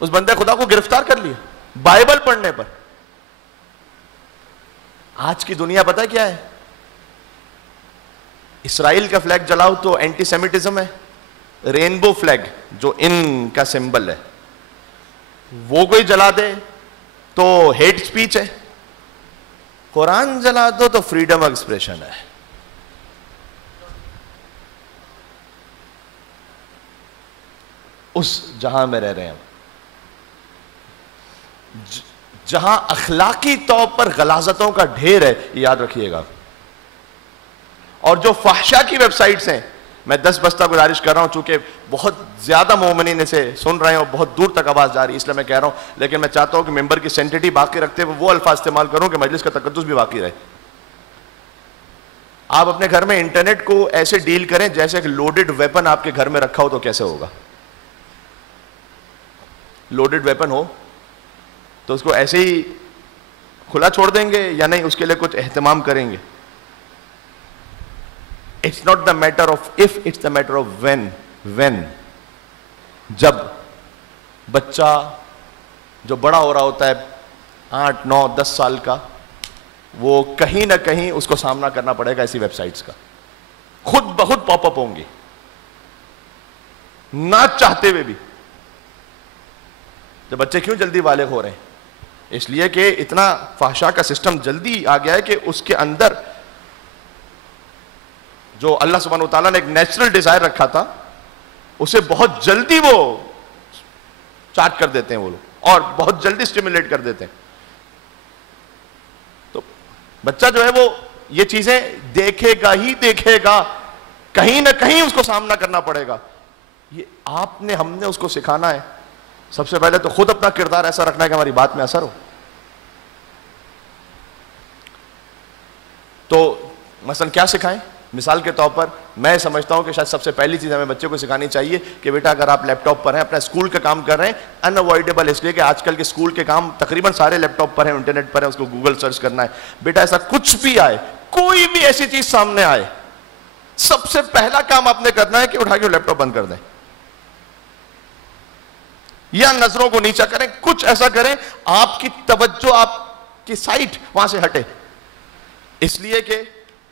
اس بندے خدا کو گرفتار کر لیا بائبل پڑھنے پر. آج کی دنیا پتہ کیا ہے؟ اسرائیل کا فلیگ جلاؤ تو اینٹی سیمیٹزم ہے، رینبو فلیگ جو ان کا سمبل ہے وہ کوئی جلا دے تو ہیٹ سپیچ ہے، قرآن جلا دو تو فریڈم آف ایکسپریشن ہے. اس جہاں میں رہ رہے ہیں جہاں اخلاقی طور پر غلاظتوں کا ڈھیر ہے، یہ یاد رکھیے گا. اور جو فحشا کی ویب سائٹس ہیں، میں 10 بستہ گزارش کر رہا ہوں، چونکہ بہت زیادہ مومنین اسے سن رہے ہیں اور بہت دور تک آواز جا رہی ہے، اس لیے میں کہہ رہا ہوں، لیکن میں چاہتا ہوں کہ ممبر کی سینٹیٹی باقی رکھتے ہوئے وہ الفاظ استعمال کروں کہ مجلس کا تقدس بھی باقی رہے. آپ اپنے گھر میں انٹرنیٹ کو ایسے ڈیل کریں جیسے ایک لوڈڈ ویپن آپ کے گھر میں رکھا ہو تو کیسے ہوگا؟ لوڈڈ ویپن ہو تو اس کو ایسے ہی کھلا چھوڑ دیں گے یا نہیں، اس کے لیے کچھ اہتمام کریں گے. It's not the matter of if, it's the matter of when. جب بچہ جو بڑا ہو رہا ہوتا ہے 8 9 10 سال کا، وہ کہیں نہ کہیں اس کو سامنا کرنا پڑے گا ایسی ویب سائٹس کا، خود بخود پاپ اپ ہوں گی نہ چاہتے ہوئے بھی. تو بچے کیوں جلدی بالغ ہو رہے ہیں؟ اس لیے کہ اتنا فحشا کا سسٹم جلدی آ گیا ہے کہ اس کے اندر جو اللہ سبحانہ وتعالیٰ نے ایک نیچرل ڈیزائر رکھا تھا اسے بہت جلدی وہ چارج کر دیتے ہیں وہ لوگ، اور بہت جلدی اسٹیمولیٹ کر دیتے ہیں. تو بچہ جو ہے وہ یہ چیزیں دیکھے گا ہی دیکھے گا، کہیں نہ کہیں اس کو سامنا کرنا پڑے گا. یہ آپ نے، ہم نے اس کو سکھانا ہے. سب سے پہلے تو خود اپنا کردار ایسا رکھنا ہے کہ ہماری بات میں اثر ہو. تو مثلا کیا سکھائیں؟ مثال کے طور پر میں سمجھتا ہوں کہ شاید سب سے پہلی چیز ہمیں بچے کو سکھانی چاہیے کہ بیٹا اگر آپ لیپ ٹاپ پر ہیں، اپنا اسکول کا کام کر رہے ہیں، ان اوائڈیبل اس لیے کہ آج کل کے اسکول کے کام تقریباً سارے لیپ ٹاپ پر ہیں، انٹرنیٹ پر ہیں، اس کو گوگل سرچ کرنا ہے. بیٹا ایسا کچھ بھی آئے، کوئی بھی ایسی چیز سامنے آئے، سب سے پہلا کام آپ نے کرنا ہے کہ اٹھا کے لیپ ٹاپ بند کر دیں یا نظروں کو نیچا کریں، کچھ ایسا کریں آپ کی توجہ، آپ کی سائٹ وہاں سے ہٹے. اس لیے کہ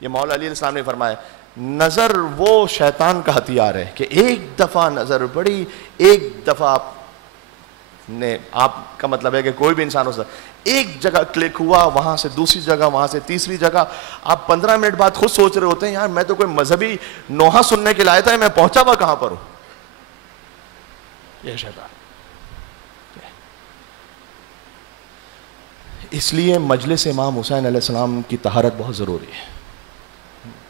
یہ مولا علی علیہ السلام نے فرمایا نظر وہ شیطان کا ہتھیار ہے کہ ایک دفعہ نظر بڑی، ایک دفعہ آپ نے، آپ کا مطلب ہے کہ کوئی بھی انسان ہو سکتا، ایک جگہ کلک ہوا، وہاں سے دوسری جگہ، وہاں سے تیسری جگہ، آپ 15 منٹ بعد خود سوچ رہے ہوتے ہیں یار میں تو کوئی مذہبی نوحہ سننے کے لائے تھا، میں پہنچا ہوا کہاں پر ہوں. یہ شیطان. اس لیے مجلس امام حسین علیہ السلام کی طہارت بہت ضروری ہے.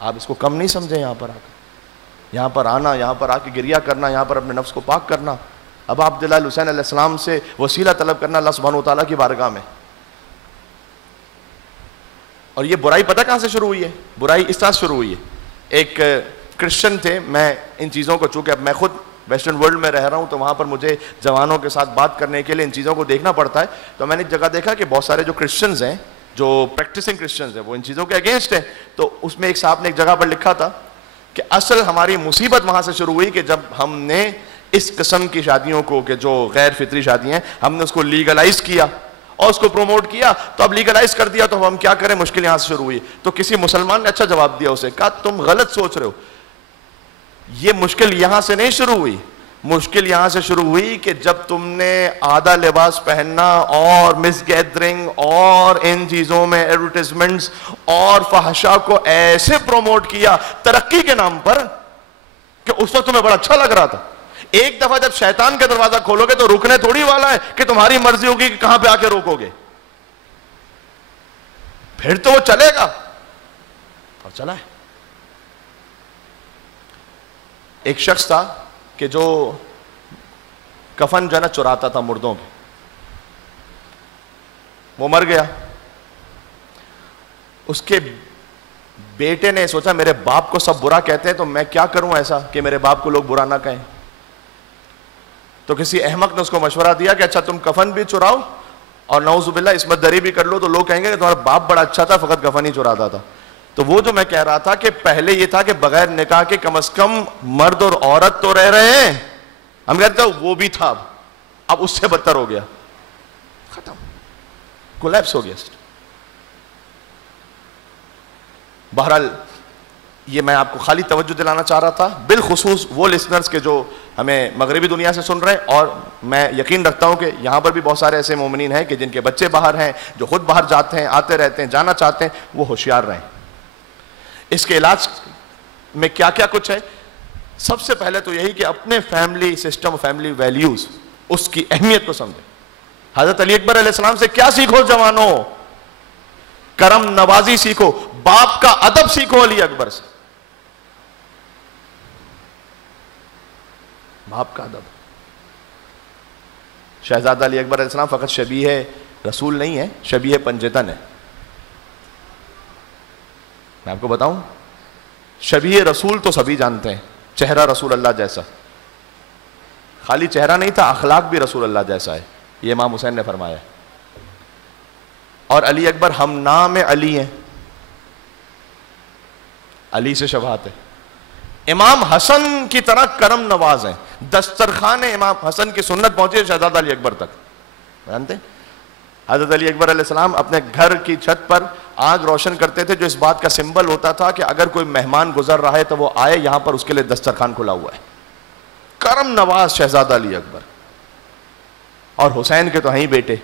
آپ اس کو کم نہیں سمجھیں. یہاں پر آ کر، یہاں پر آنا، یہاں پر آ کے گریہ کرنا، یہاں پر اپنے نفس کو پاک کرنا، اب آپ عبداللہ حسین علیہ السلام سے وسیلہ طلب کرنا اللہ سبحانہ وتعالیٰ کی بارگاہ میں. اور یہ برائی پتہ کہاں سے شروع ہوئی ہے؟ برائی اس طرح شروع ہوئی ہے. ایک کرسچن تھے، میں ان چیزوں کو، چونکہ اب میں خود ویسٹرن ورلڈ میں رہ رہا ہوں تو وہاں پر مجھے جوانوں کے ساتھ بات کرنے کے لیے ان چیزوں کو دیکھنا پڑتا ہے. تو میں نے ایک جگہ دیکھا کہ بہت سارے جو کرسچنز ہیں، جو پریکٹسنگ کرسچنز ہیں، وہ ان چیزوں کے اگینسٹ ہیں. تو اس میں ایک صاحب نے ایک جگہ پر لکھا تھا کہ اصل ہماری مصیبت وہاں سے شروع ہوئی کہ جب ہم نے اس قسم کی شادیوں کو، کہ جو غیر فطری شادیاں ہیں، ہم نے اس کو لیگلائز کیا اور اس کو پروموٹ کیا. تو اب لیگلائز کر دیا تو ہم کیا کریں، مشکل یہاں سے شروع ہوئی. تو کسی مسلمان نے اچھا جواب دیا اسے، کہا تم غلط سوچ رہے ہو، یہ مشکل یہاں سے نہیں شروع ہوئی. مشکل یہاں سے شروع ہوئی کہ جب تم نے آدھا لباس پہننا اور مس گیدرنگ اور ان چیزوں میں ایڈورٹائزمنٹس اور فحشا کو ایسے پروموٹ کیا ترقی کے نام پر کہ اس وقت تمہیں بڑا اچھا لگ رہا تھا. ایک دفعہ جب شیطان کا دروازہ کھولو گے تو رکنے تھوڑی والا ہے کہ تمہاری مرضی ہوگی کہ کہاں پہ آ کے روکو گے. پھر تو وہ چلے گا، اور چلا ہے۔ ایک شخص تھا کہ جو کفن جو ہے نا چراتا تھا مردوں کے، وہ مر گیا، اس کے بیٹے نے سوچا میرے باپ کو سب برا کہتے ہیں تو میں کیا کروں ایسا کہ میرے باپ کو لوگ برا نہ کہیں، تو کسی احمق نے اس کو مشورہ دیا کہ اچھا تم کفن بھی چراؤ اور نعوذ باللہ عصمت دری بھی کر لو، تو لوگ کہیں گے کہ تمہارا باپ بڑا اچھا تھا، فقط کفن ہی چراتا تھا۔ تو وہ جو میں کہہ رہا تھا کہ پہلے یہ تھا کہ بغیر نکاح کے کم از کم مرد اور عورت تو رہ رہے ہیں، ہم کہتے ہیں وہ بھی تھا، اب اس سے بدتر ہو گیا، ختم، کولیپس ہو گیا۔ بہرحال یہ میں آپ کو خالی توجہ دلانا چاہ رہا تھا، بالخصوص وہ لسنرز کے جو ہمیں مغربی دنیا سے سن رہے ہیں، اور میں یقین رکھتا ہوں کہ یہاں پر بھی بہت سارے ایسے مومنین ہیں کہ جن کے بچے باہر ہیں، جو خود باہر جاتے ہیں، آتے رہتے ہیں، جانا چاہتے ہیں، وہ ہوشیار رہیں۔ اس کے علاج میں کیا کیا کچھ ہے؟ سب سے پہلے تو یہی کہ اپنے فیملی سسٹم، فیملی ویلیوز، اس کی اہمیت کو سمجھیں۔ حضرت علی اکبر علیہ السلام سے کیا سیکھو جوانوں؟ کرم نوازی سیکھو، باپ کا ادب سیکھو علی اکبر سے، باپ کا ادب۔ شہزادہ علی اکبر علیہ السلام فقط شبیہ رسول نہیں ہے، شبیہ پنجتن ہے۔ میں آپ کو بتاؤں، شبیہ رسول تو سبھی جانتے ہیں، چہرہ رسول اللہ جیسا، خالی چہرہ نہیں تھا، اخلاق بھی رسول اللہ جیسا ہے، یہ امام حسین نے فرمایا۔ اور علی اکبر ہم نام علی ہیں، علی سے شباہت ہے۔ امام حسن کی طرح کرم نواز ہیں، دسترخوان امام حسن کی سنت پہنچی ہے شہزادہ علی اکبر تک، جانتے ہیں؟ حضرت علی اکبر علیہ السلام اپنے گھر کی چھت پر آگ روشن کرتے تھے، جو اس بات کا سمبل ہوتا تھا کہ اگر کوئی مہمان گزر رہا ہے تو وہ آئے، یہاں پر اس کے لیے دسترخوان کھلا ہوا ہے۔ کرم نواز شہزادہ علی اکبر، اور حسین کے تو ہیں ہی بیٹے۔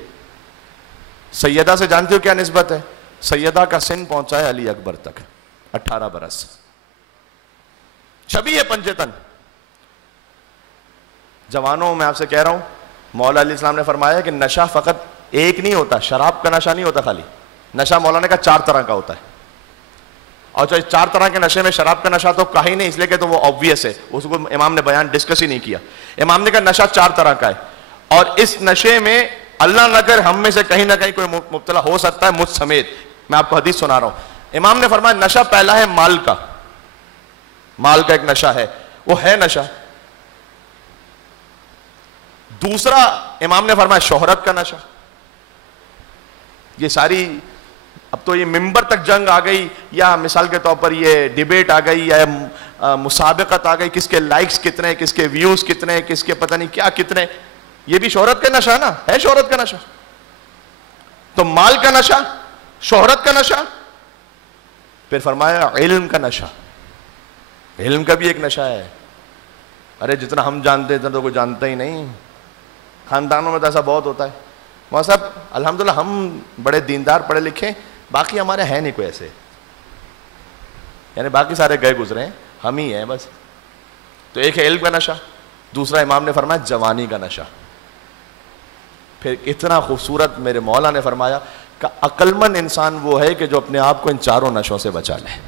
سیدہ سے جانتے ہو کیا نسبت ہے؟ سیدہ کا سن پہنچا ہے علی اکبر تک، 18 برس، شبیہ پنجتن۔ جوانوں میں آپ سے کہہ رہا ہوں، مولا علیہ السلام نے فرمایا کہ نشہ فقط ایک نہیں ہوتا، شراب کا نشہ نہیں ہوتا خالی، نشہ مولا نے کہا 4 طرح کا ہوتا ہے، اور 4 طرح کے نشے میں شراب کا نشہ تو کہا ہی نہیں، اس لیے کہ تو وہ obvious ہے، اس کو امام نے بیان ڈسکس ہی نہیں کیا۔ امام نے کہا نشہ 4 طرح کا ہے، اور اس نشے میں اللہ نہ کر ہم میں سے کہیں نہ کہیں کوئی مبتلا ہو سکتا ہے، مجھ سمیت۔ میں آپ کو حدیث سنا رہا ہوں، امام نے فرمایا نشہ پہلا ہے مال کا، مال کا ایک نشہ ہے، وہ ہے نشہ۔ دوسرا امام نے فرمایا شہرت کا نشہ۔ یہ ساری اب تو یہ ممبر تک جنگ آ گئی، یا مثال کے طور پر یہ ڈیبیٹ آ گئی، یا مسابقت آ گئی، کس کے لائکس کتنے، کس کے ویوز کتنے، کس کے پتہ نہیں کیا کتنے، یہ بھی شہرت کا نشہ ہے نا، ہے شہرت کا نشہ۔ تو مال کا نشہ، شہرت کا نشہ، پھر فرمایا علم کا نشہ، علم کا بھی ایک نشہ ہے۔ ارے جتنا ہم جانتے ہیں اتنا تو کوئی جانتا ہی نہیں، خاندانوں میں تو ایسا بہت ہوتا ہے۔ وہاں صاحب الحمدللہ ہم بڑے دیندار پڑھے لکھے، باقی ہمارے ہیں نہیں کوئی ایسے، یعنی باقی سارے گئے گزرے ہیں، ہم ہی ہیں بس۔ تو ایک ہے علم کا نشہ، دوسرا امام نے فرمایا جوانی کا نشہ۔ پھر اتنا خوبصورت میرے مولا نے فرمایا کہ عقل مند انسان وہ ہے کہ جو اپنے آپ کو ان 4 نشوں سے بچا لے۔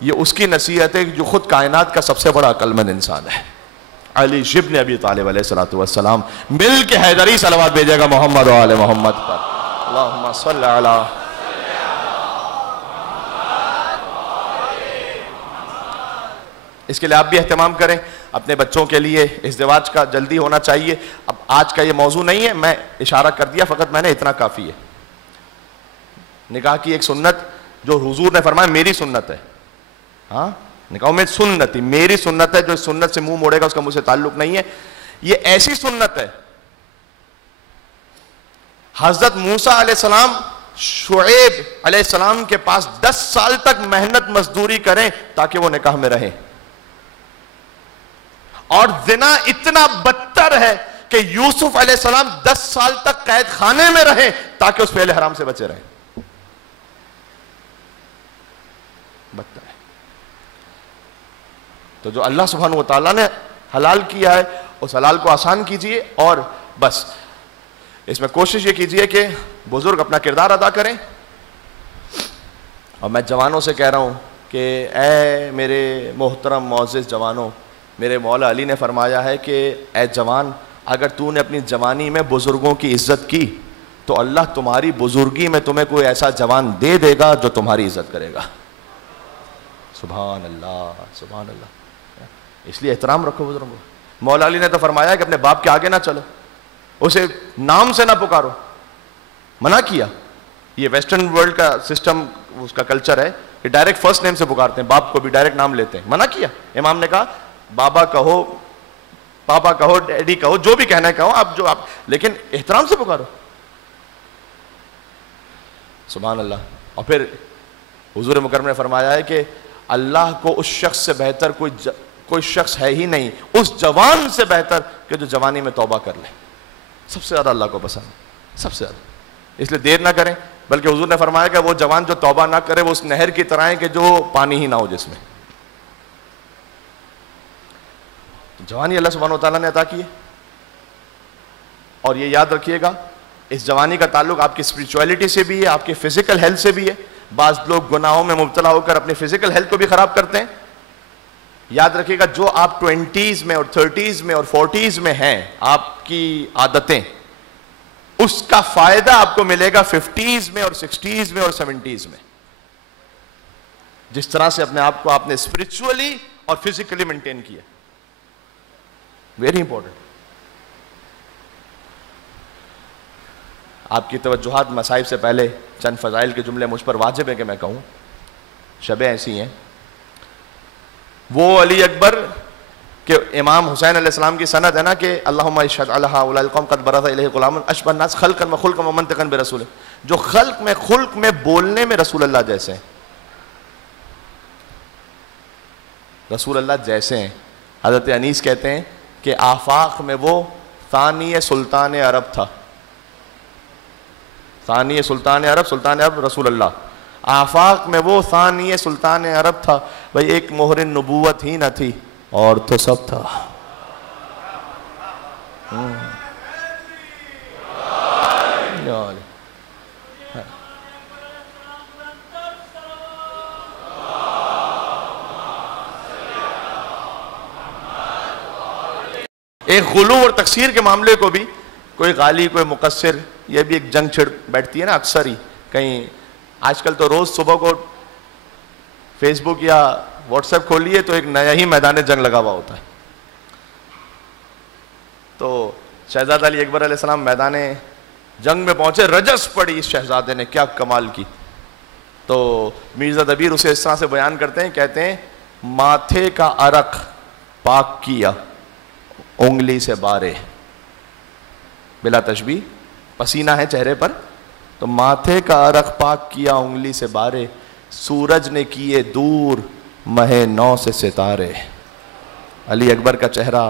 یہ اس کی نصیحت ہے جو خود کائنات کا سب سے بڑا عقل مند انسان ہے، علی ابن ابی طالب علیہ الصلوۃ والسلام۔ مل کے حیدری صلوات بھیجے گا محمد و آل محمد پر، اللہم صلی علی۔ اس کے لیے آپ بھی اہتمام کریں اپنے بچوں کے لیے، ازدواج کا جلدی ہونا چاہیے۔ اب آج کا یہ موضوع نہیں ہے، میں اشارہ کر دیا فقط میں نے، اتنا کافی ہے۔ نکاح کی ایک سنت جو حضور نے فرمایا میری سنت ہے، ہاں نکاح میں سنت، میری سنت ہے، جو اس سنت سے منہ موڑے گا اس کا مجھ سے تعلق نہیں ہے۔ یہ ایسی سنت ہے، حضرت موسیٰ علیہ السلام شعیب علیہ السلام کے پاس 10 سال تک محنت مزدوری کریں تاکہ وہ نکاح میں رہیں، اور زنا اتنا بدتر ہے کہ یوسف علیہ السلام 10 سال تک قید خانے میں رہیں تاکہ اس فعل حرام سے بچے رہیں، بدتر ہے۔ تو جو اللہ سبحانہ وتعالیٰ نے حلال کیا ہے اس حلال کو آسان کیجئے، اور بس اس میں کوشش یہ کیجئے کہ بزرگ اپنا کردار ادا کریں، اور میں جوانوں سے کہہ رہا ہوں کہ اے میرے محترم معزز جوانوں، میرے مولا علی نے فرمایا ہے کہ اے جوان، اگر تو نے اپنی جوانی میں بزرگوں کی عزت کی تو اللہ تمہاری بزرگی میں تمہیں کوئی ایسا جوان دے دے گا جو تمہاری عزت کرے گا. سبحان اللہ، سبحان اللہ. اس لیے احترام رکھو بزرگوں. مولا علی نے تو فرمایا کہ اپنے باپ کے آگے نہ چلو، اسے نام سے نہ پکارو، منع کیا. یہ ویسٹرن ورلڈ کا سسٹم، اس کا کلچر ہے کہ ڈائریکٹ فرسٹ نیم سے پکارتے ہیں، باپ کو بھی ڈائریکٹ نام لیتے ہیں. منع کیا. امام نے کہا بابا کہو، پاپا کہو، ڈیڈی کہو، جو بھی کہنا ہے کہو آپ، جو آپ، لیکن احترام سے پکارو. سبحان اللہ. اور پھر حضور مکرم نے فرمایا ہے کہ اللہ کو اس شخص سے بہتر کوئی شخص ہے ہی نہیں، اس جوان سے بہتر کہ جو جوانی میں توبہ کر لے. سب سے زیادہ اللہ کو پسند، سب سے زیادہ. اس لیے دیر نہ کریں، بلکہ حضور نے فرمایا کہ وہ جوان جو توبہ نہ کرے وہ اس نہر کی طرح ہے کہ جو پانی ہی نہ ہو جس میں. جوانی اللہ سبحانہ و تعالیٰ نے عطا کی ہے. اور یہ یاد رکھیے گا، اس جوانی کا تعلق آپ کی اسپرچولیٹی سے بھی ہے، آپ کی فزیکل ہیلتھ سے بھی ہے. بعض لوگ گناہوں میں مبتلا ہو کر اپنی فزیکل ہیلتھ کو بھی خراب کرتے ہیں. یاد رکھیے گا، جو آپ 20s میں اور 30s میں اور 40s میں ہیں، آپ کی عادتیں، اس کا فائدہ آپ کو ملے گا 50s میں اور 60s میں اور 70s میں. جس طرح سے اپنے آپ کو آپ نے اسپرچولی اور فزیکلی مینٹین کیا. Very important. آپ کی توجہات مصائب سے پہلے چند فضائل کے جملے مجھ پر واجب ہے کہ میں کہوں. شبیں ایسی ہیں، وہ علی اکبر کہ امام حسین علیہ السلام کی سند ہے نا کہ اللہم اشہد علی ہؤلاء القوم قد برز الیہ غلام اشبہ الناس خلقا وخلقا ومنطقا برسولہ، جو خلق میں بولنے میں رسول اللہ جیسے ہیں. رسول اللہ جیسے ہیں. حضرت انیس کہتے ہیں کہ آفاق میں وہ ثانی سلطان عرب تھا. ثانی سلطان عرب رسول اللہ. آفاق میں وہ ثانی سلطان عرب تھا. بھئی ایک مہر نبوت ہی نہ تھی اور تو سب تھا. ایک غلو اور تقصیر کے معاملے کو بھی کوئی غالی، کوئی مقصر، یہ بھی ایک جنگ چھڑ بیٹھتی ہے نا اکثر ہی کہیں. آج کل تو روز صبح کو فیس بک یا واٹس ایپ کھولیے تو ایک نیا ہی میدان جنگ لگا ہوا ہوتا ہے. تو شہزادہ علی اکبر علیہ السلام میدان جنگ میں پہنچے، رجس پڑی اس شہزادے نے، کیا کمال کی. تو مرزا دبیر اسے اس طرح سے بیان کرتے ہیں، کہتے ہیں ماتھے کا عرق پاک کیا انگلی سے بارے. بلا تشبیہ، پسینہ ہے چہرے پر، تو ماتھے کا عرق پاک کیا انگلی سے بارے، سورج نے کیے دور مہ نو سے ستارے. علی اکبر کا چہرہ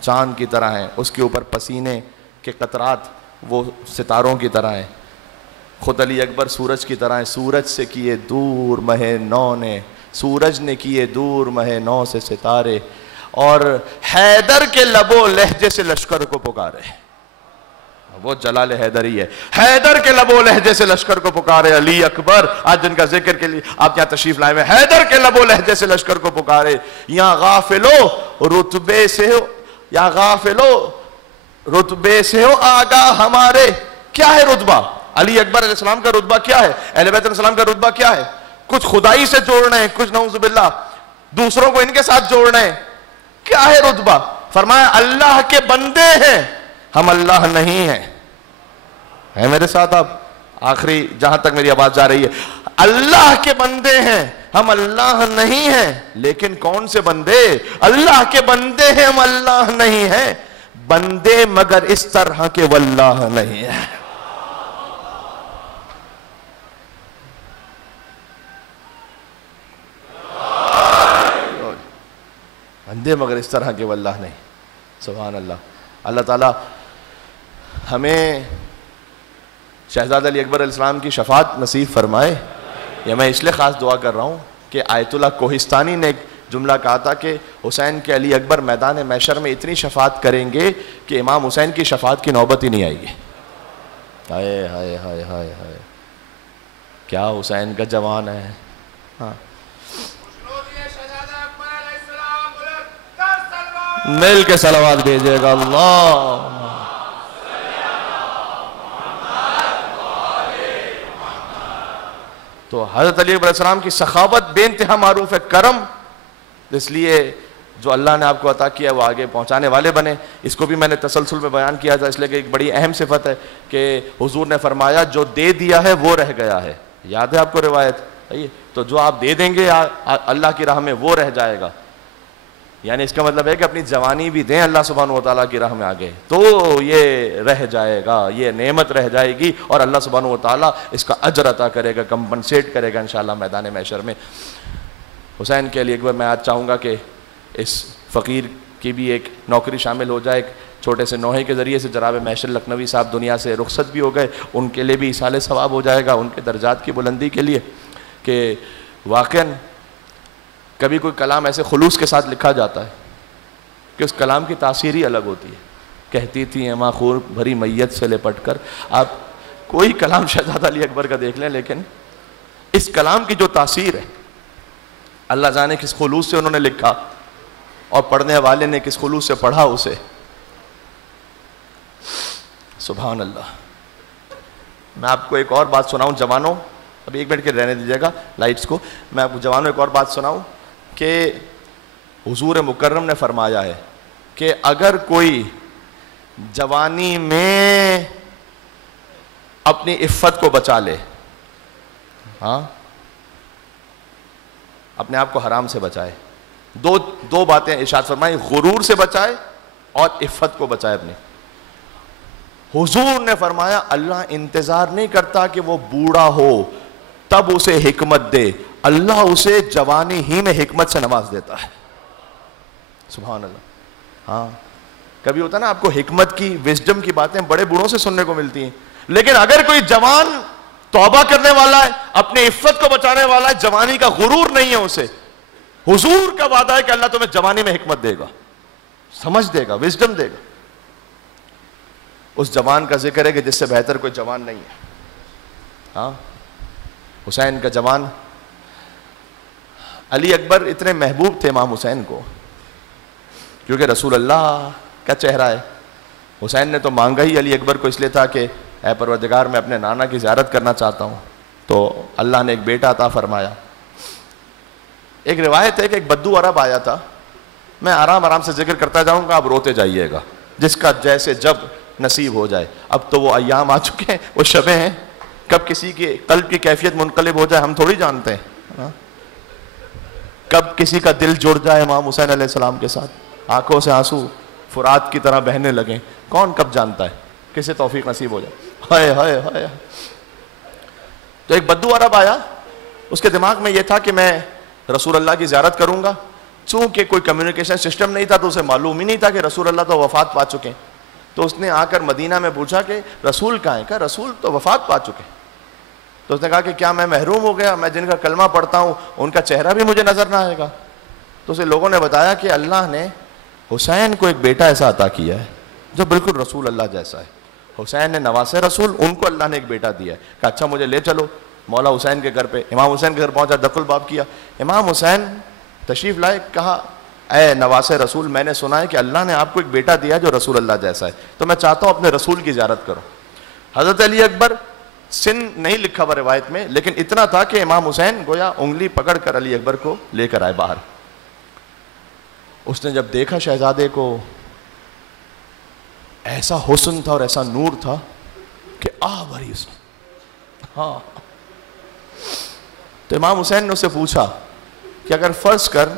چاند کی طرح ہے، اس کے اوپر پسینے کے قطرات وہ ستاروں کی طرح ہیں. خود علی اکبر سورج کی طرح ہے. سورج سے کیے دور مہ نو نے، سورج نے کیے دور مہ نو سے ستارے، اور حیدر کے لب و لہجے سے لشکر کو پکارے. وہ جلال حیدری ہے. حیدر کے لب و لہجے سے لشکر کو پکارے علی اکبر. آج جن کا ذکر کے لیے آپ یہاں تشریف لائے ہوئے، حیدر کے لب و لہجے سے لشکر کو پکارے. یا غافلو رتبے سے ہو، یا غافلو رتبے سے ہو آگاہ ہمارے. کیا ہے رتبہ؟ علی اکبر علیہ السلام کا رتبہ کیا ہے؟ اہل بیت علیہ السلام کا رتبہ کیا ہے؟ کچھ خدائی سے جوڑنا ہے، کچھ نعوذ باللہ دوسروں کو ان کے ساتھ جوڑنا ہے. کیا ہے رتبہ؟ فرمایا اللہ کے بندے ہیں، ہم اللہ نہیں ہیں. ہے میرے ساتھ آپ؟ آخری جہاں تک میری آواز جا رہی ہے، اللہ کے بندے ہیں، ہم اللہ نہیں ہیں. لیکن کون سے بندے؟ اللہ کے بندے ہیں، ہم اللہ نہیں ہیں. بندے مگر اس طرح کے واللہ نہیں ہے. بندے مگر اس طرح کے واللہ نہیں. سبحان اللہ. اللہ تعالی ہمیں شہزادہ علی اکبر علیہ السلام کی شفاعت نصیب فرمائے. یہ میں اس لیے خاص دعا کر رہا ہوں کہ آیت اللہ کوہستانی نے ایک جملہ کہا تھا کہ حسین کے علی اکبر میدان محشر میں اتنی شفاعت کریں گے کہ امام حسین کی شفاعت کی نوبت ہی نہیں آئے گی. ہائے ہائے ہائے ہائے ہائے، کیا حسین کا جوان ہے، ہاں مل کے صلوات بھیجے گا اللہ. تو حضرت علی علیہ السلام کی سخاوت بے انتہا معروف ہے، کرم، اس لیے جو اللہ نے آپ کو عطا کیا وہ آگے پہنچانے والے بنے. اس کو بھی میں نے تسلسل میں بیان کیا تھا، اس لیے کہ ایک بڑی اہم صفت ہے کہ حضور نے فرمایا جو دے دیا ہے وہ رہ گیا ہے. یاد ہے آپ کو روایت؟ تو جو آپ دے دیں گے اللہ کی راہ میں وہ رہ جائے گا. یعنی اس کا مطلب ہے کہ اپنی جوانی بھی دیں اللہ سبحانہ و تعالیٰ کی راہ میں آگے، تو یہ رہ جائے گا، یہ نعمت رہ جائے گی اور اللہ سبحانہ و تعالیٰ اس کا اجر عطا کرے گا، کمپنسیٹ کرے گا انشاءاللہ میدان محشر میں. حسین کے لیے ایک بار میں آج چاہوں گا کہ اس فقیر کی بھی ایک نوکری شامل ہو جائے. ایک چھوٹے سے نوحے کے ذریعے سے جناب محشر لکھنوی صاحب دنیا سے رخصت بھی ہو گئے، ان کے لیے بھی ایصال ثواب ہو جائے گا، ان کے درجات کی بلندی کے لیے. کہ واقعاً کبھی کوئی کلام ایسے خلوص کے ساتھ لکھا جاتا ہے کہ اس کلام کی تاثیر ہی الگ ہوتی ہے. کہتی تھی ایما خور بھری میت سے لپٹ کر. آپ کوئی کلام شہزادہ علی اکبر کا دیکھ لیں، لیکن اس کلام کی جو تاثیر ہے، اللہ جانے کس خلوص سے انہوں نے لکھا اور پڑھنے والے نے کس خلوص سے پڑھا اسے. سبحان اللہ. میں آپ کو ایک اور بات سناؤں جوانوں، ابھی ایک منٹ کے رہنے دیجیے گا لائٹس کو. میں آپ کو جوانوں ایک اور بات سناؤں کہ حضور مکرم نے فرمایا ہے کہ اگر کوئی جوانی میں اپنی عفت کو بچا لے، ہاں اپنے آپ کو حرام سے بچائے، دو باتیں ارشاد فرمائی، غرور سے بچائے اور عفت کو بچائے اپنی. حضور نے فرمایا اللہ انتظار نہیں کرتا کہ وہ بوڑھا ہو تب اسے حکمت دے، اللہ اسے جوانی ہی میں حکمت سے نواز دیتا ہے. سبحان اللہ. ہاں کبھی ہوتا ہے نا آپ کو حکمت کی، وزڈم کی باتیں بڑے بوڑھوں سے سننے کو ملتی ہیں، لیکن اگر کوئی جوان توبہ کرنے والا ہے، اپنے عفت کو بچانے والا ہے، جوانی کا غرور نہیں ہے اسے، حضور کا وعدہ ہے کہ اللہ تمہیں جوانی میں حکمت دے گا، سمجھ دے گا، وزڈم دے گا. اس جوان کا ذکر ہے کہ جس سے بہتر کوئی جوان نہیں ہے. ہاں حسین کا جوان. علی اکبر اتنے محبوب تھے امام حسین کو کیونکہ رسول اللہ کا چہرہ ہے. حسین نے تو مانگا ہی علی اکبر کو اس لیے تھا کہ اے پروردگار میں اپنے نانا کی زیارت کرنا چاہتا ہوں، تو اللہ نے ایک بیٹا عطا فرمایا. ایک روایت ہے کہ ایک بدو عرب آیا تھا، میں آرام سے ذکر کرتا جاؤں گا، آپ روتے جائیے گا، جس کا جیسے جب نصیب ہو جائے. اب تو وہ ایام آ چکے ہیں، وہ شبیں ہیں، کب کسی کے قلب کی کیفیت منقلب ہو جائے ہم تھوڑی جانتے ہیں. کب کسی کا دل جڑ جائے امام حسین علیہ السلام کے ساتھ، آنکھوں سے آنسو فرات کی طرح بہنے لگیں، کون کب جانتا ہے، کسے توفیق نصیب ہو جائے. ہائے ہائے ہائے. تو ایک بدو عرب آیا، اس کے دماغ میں یہ تھا کہ میں رسول اللہ کی زیارت کروں گا. چونکہ کوئی کمیونیکیشن سسٹم نہیں تھا تو اسے معلوم ہی نہیں تھا کہ رسول اللہ تو وفات پا چکے ہیں. تو اس نے آ کر مدینہ میں پوچھا کہ رسول کہاں ہیں؟ کہا رسول تو وفات پا چکے. تو اس نے کہا کہ کیا میں محروم ہو گیا؟ میں جن کا کلمہ پڑھتا ہوں ان کا چہرہ بھی مجھے نظر نہ آئے گا. تو اسے لوگوں نے بتایا کہ اللہ نے حسین کو ایک بیٹا ایسا عطا کیا ہے جو بالکل رسول اللہ جیسا ہے. حسین نے نواسے رسول، ان کو اللہ نے ایک بیٹا دیا ہے. کہا اچھا مجھے لے چلو مولا حسین کے گھر پہ. امام حسین کے گھر پہنچا، دق الباب کیا. امام حسین تشریف لائے. کہا اے نواسے رسول، میں نے سنا ہے کہ اللہ نے آپ کو ایک بیٹا دیا جو رسول اللہ جیسا ہے، تو میں چاہتا ہوں اپنے رسول کی زیارت کرو. حضرت علی اکبر سن نہیں لکھا ہوا روایت میں، لیکن اتنا تھا کہ امام حسین گویا انگلی پکڑ کر علی اکبر کو لے کر آئے باہر. اس نے جب دیکھا شہزادے کو، ایسا حسن تھا اور ایسا نور تھا کہ بھری اس نے. ہاں تو امام حسین نے اسے پوچھا کہ اگر فرض کر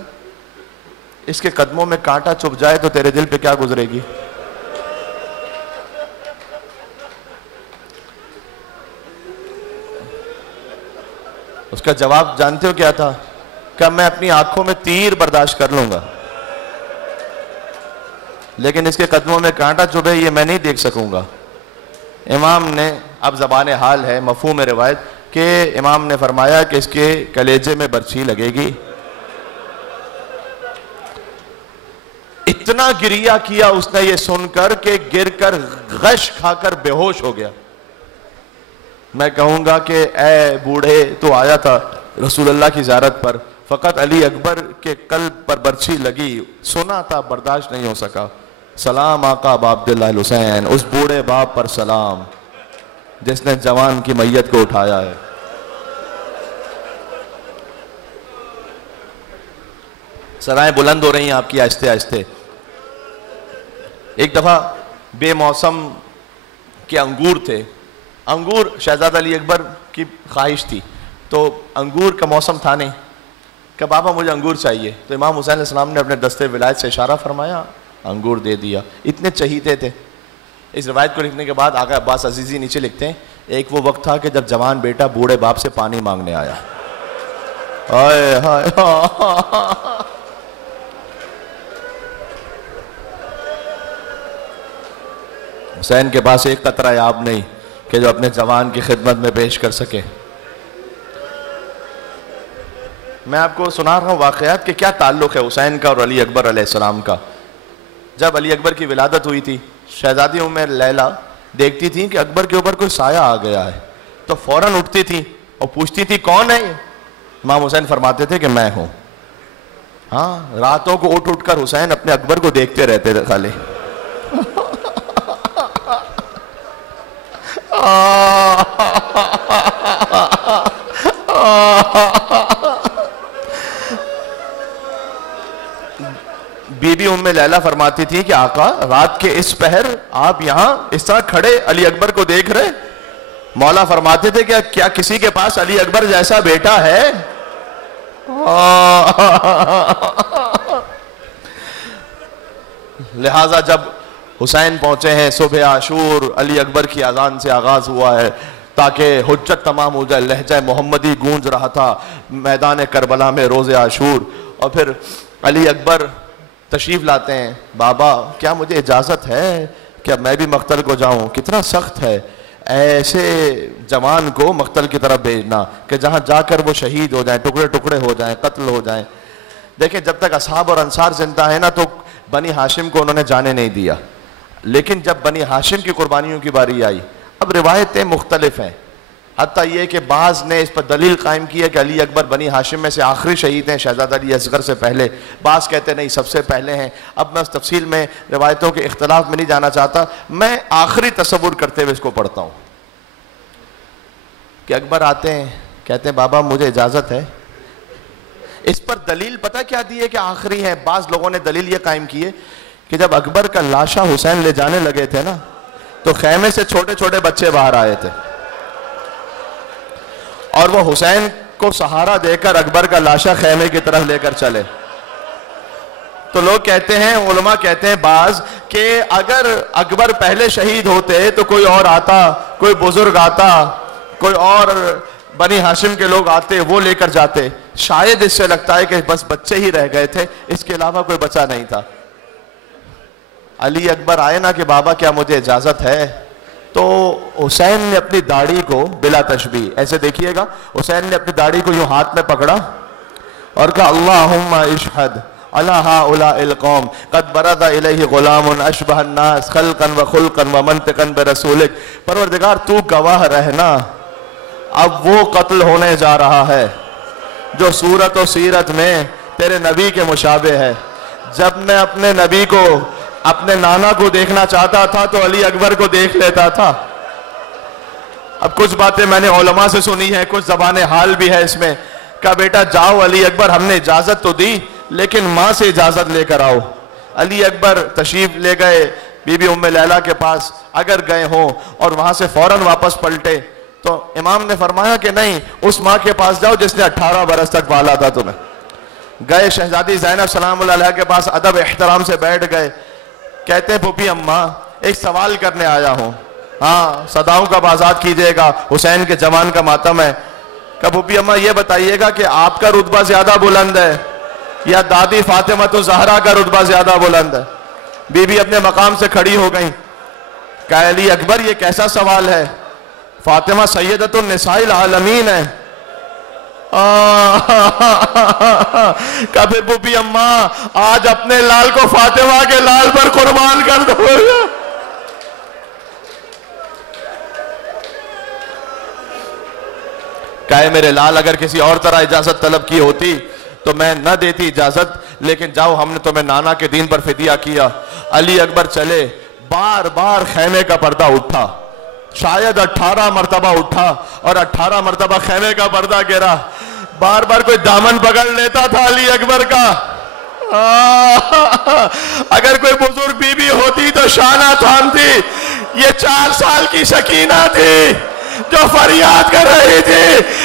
اس کے قدموں میں کانٹا چبھ جائے تو تیرے دل پہ کیا گزرے گی؟ اس کا جواب جانتے ہو کیا تھا؟ کہ میں اپنی آنکھوں میں تیر برداشت کر لوں گا، لیکن اس کے قدموں میں کانٹا چبھے یہ میں نہیں دیکھ سکوں گا. امام نے، اب زبان حال ہے، مفہوم روایت، کہ امام نے فرمایا کہ اس کے کلیجے میں برچھی لگے گی. اتنا گریہ کیا اس نے یہ سن کر کہ گر کر غش کھا کر بے ہوش ہو گیا. میں کہوں گا کہ اے بوڑھے تو آیا تھا رسول اللہ کی زیارت پر، فقط علی اکبر کے قلب پر برچھی لگی، سنا تھا برداشت نہیں ہو سکا۔ سلام آقا ابا عبداللہ الحسین، اس بوڑھے باپ پر سلام جس نے جوان کی میت کو اٹھایا ہے۔ سرائیں بلند ہو رہی ہیں آپ کی آہستہ آہستہ۔ ایک دفعہ بے موسم کے انگور تھے، انگور شہزادہ علی اکبر کی خواہش تھی، تو انگور کا موسم تھا نہیں، کہ بابا مجھے انگور چاہیے، تو امام حسین علیہ السلام نے اپنے دستے ولایت سے اشارہ فرمایا، انگور دے دیا۔ اتنے چہیتے تھے۔ اس روایت کو لکھنے کے بعد آقا عباس عزیزی نیچے لکھتے ہیں، ایک وہ وقت تھا کہ جب جوان بیٹا بوڑھے باپ سے پانی مانگنے آیا۔ ہائے ہائے حسین کے پاس ایک قطرہ آب نہیں کہ جو اپنے جوان کی خدمت میں پیش کر سکے۔ میں آپ کو سنا رہا ہوں واقعات کہ کیا تعلق ہے حسین کا اور علی اکبر علیہ السلام کا۔ جب علی اکبر کی ولادت ہوئی تھی، شہزادی ام لیلا دیکھتی تھی کہ اکبر کے اوپر کوئی سایہ آ گیا ہے، تو فوراً اٹھتی تھی اور پوچھتی تھی کون ہے یہ؟ امام حسین فرماتے تھے کہ میں ہوں۔ ہاں، راتوں کو اٹھ اٹھ کر حسین اپنے اکبر کو دیکھتے رہتے تھے خالی۔ بی بی ام لیلا فرماتی تھی کہ آقا رات کے اس پہر آپ یہاں اس طرح کھڑے علی اکبر کو دیکھ رہے؟ مولا فرماتے تھے کہ کیا کسی کے پاس علی اکبر جیسا بیٹا ہے؟ لہذا جب حسین پہنچے ہیں، صبح عاشور علی اکبر کی اذان سے آغاز ہوا ہے تاکہ حجت تمام ہو جائے، لہجہ محمدی گونج رہا تھا میدان کربلا میں روز عاشور، اور پھر علی اکبر تشریف لاتے ہیں۔ بابا کیا مجھے اجازت ہے کہ اب میں بھی مقتل کو جاؤں؟ کتنا سخت ہے ایسے جوان کو مقتل کی طرف بھیجنا کہ جہاں جا کر وہ شہید ہو جائیں، ٹکڑے ٹکڑے ہو جائیں، قتل ہو جائیں۔ دیکھیں جب تک اصحاب اور انصار زندہ ہیں نا تو بنی ہاشم کو انہوں نے جانے نہیں دیا، لیکن جب بنی ہاشم کی قربانیوں کی باری آئی، اب روایتیں مختلف ہیں، حتیٰ یہ کہ بعض نے اس پر دلیل قائم کی ہے کہ علی اکبر بنی ہاشم میں سے آخری شہید ہیں، شہزادہ علی اصغر سے پہلے، بعض کہتے نہیں سب سے پہلے ہیں۔ اب میں اس تفصیل میں روایتوں کے اختلاف میں نہیں جانا چاہتا، میں آخری تصور کرتے ہوئے اس کو پڑھتا ہوں کہ اکبر آتے ہیں، کہتے ہیں بابا مجھے اجازت ہے۔ اس پر دلیل پتہ کیا دی ہے کہ آخری ہے؟ بعض لوگوں نے دلیل یہ قائم کی ہے کہ جب اکبر کا لاشا حسین لے جانے لگے تھے نا تو خیمے سے چھوٹے چھوٹے بچے باہر آئے تھے، اور وہ حسین کو سہارا دے کر اکبر کا لاشا خیمے کی طرف لے کر چلے۔ تو لوگ کہتے ہیں، علماء کہتے ہیں بعض، کہ اگر اکبر پہلے شہید ہوتے تو کوئی اور آتا، کوئی بزرگ آتا، کوئی اور بنی ہاشم کے لوگ آتے، وہ لے کر جاتے۔ شاید اس سے لگتا ہے کہ بس بچے ہی رہ گئے تھے، اس کے علاوہ کوئی بچہ نہیں تھا۔ علی اکبر آئے نا کہ بابا کیا مجھے اجازت ہے؟ تو حسین نے اپنی داڑھی کو بلا تشبیہ ایسے دیکھیے گا، حسین نے اپنی داڑھی کو یوں ہاتھ میں پکڑا اور کہا اللہم اشہد علی ہؤلاء القوم قد برز الیہ غلام اشبہ الناس خلقا وخلقا ومنطقا برسولک۔ پروردگار تو گواہ رہنا، اب وہ قتل ہونے جا رہا ہے جو صورت و سیرت میں تیرے نبی کے مشابہ ہے۔ جب میں اپنے نبی کو، اپنے نانا کو دیکھنا چاہتا تھا تو علی اکبر کو دیکھ لیتا تھا۔ اب کچھ باتیں میں نے علماء سے سنی ہیں، کچھ زبان حال بھی ہے اس میں، کہا بیٹا جاؤ علی اکبر، ہم نے اجازت تو دی لیکن ماں سے اجازت لے کر آؤ۔ علی اکبر تشریف لے گئے بی بی ام لیلا کے پاس، اگر گئے ہوں اور وہاں سے فوراً واپس پلٹے تو امام نے فرمایا کہ نہیں، اس ماں کے پاس جاؤ جس نے 18 برس تک پالا تھا تمہیں۔ گئے شہزادی زینب سلام اللہ علیہ کے پاس، ادب احترام سے بیٹھ گئے، کہتے ہیں پھوپھی اماں ایک سوال کرنے آیا ہوں، ہاں صداؤں کا آزاد کیجئے گا، حسین کے جوان کا ماتم ہے۔ کہ پھوپھی اماں یہ بتائیے گا کہ آپ کا رتبہ زیادہ بلند ہے یا دادی فاطمہ الزہرا کا رتبہ زیادہ بلند ہے؟ بی بی اپنے مقام سے کھڑی ہو گئیں، کہا علی اکبر یہ کیسا سوال ہے؟ فاطمہ سیدۃ النساء العالمین ہے۔ کبھی پھوپھی اماں آج اپنے لال کو فاطمہ کے لال پر قربان کر دو۔ کہے میرے لال اگر کسی اور طرح اجازت طلب کی ہوتی تو میں نہ دیتی اجازت، لیکن جاؤ ہم نے تمہیں نانا کے دین پر فدیہ کیا۔ علی اکبر چلے، بار بار خیمے کا پردہ اٹھا، شاید 18 مرتبہ اٹھا اور 18 مرتبہ خیمے کا پردہ گرا۔ بار بار کوئی دامن پکڑ لیتا تھا علی اکبر کا۔ اگر کوئی بزرگ بی بی ہوتی تو شانہ تھامتی۔ یہ 4 سال کی سکینہ تھی جو فریاد کر رہی تھی،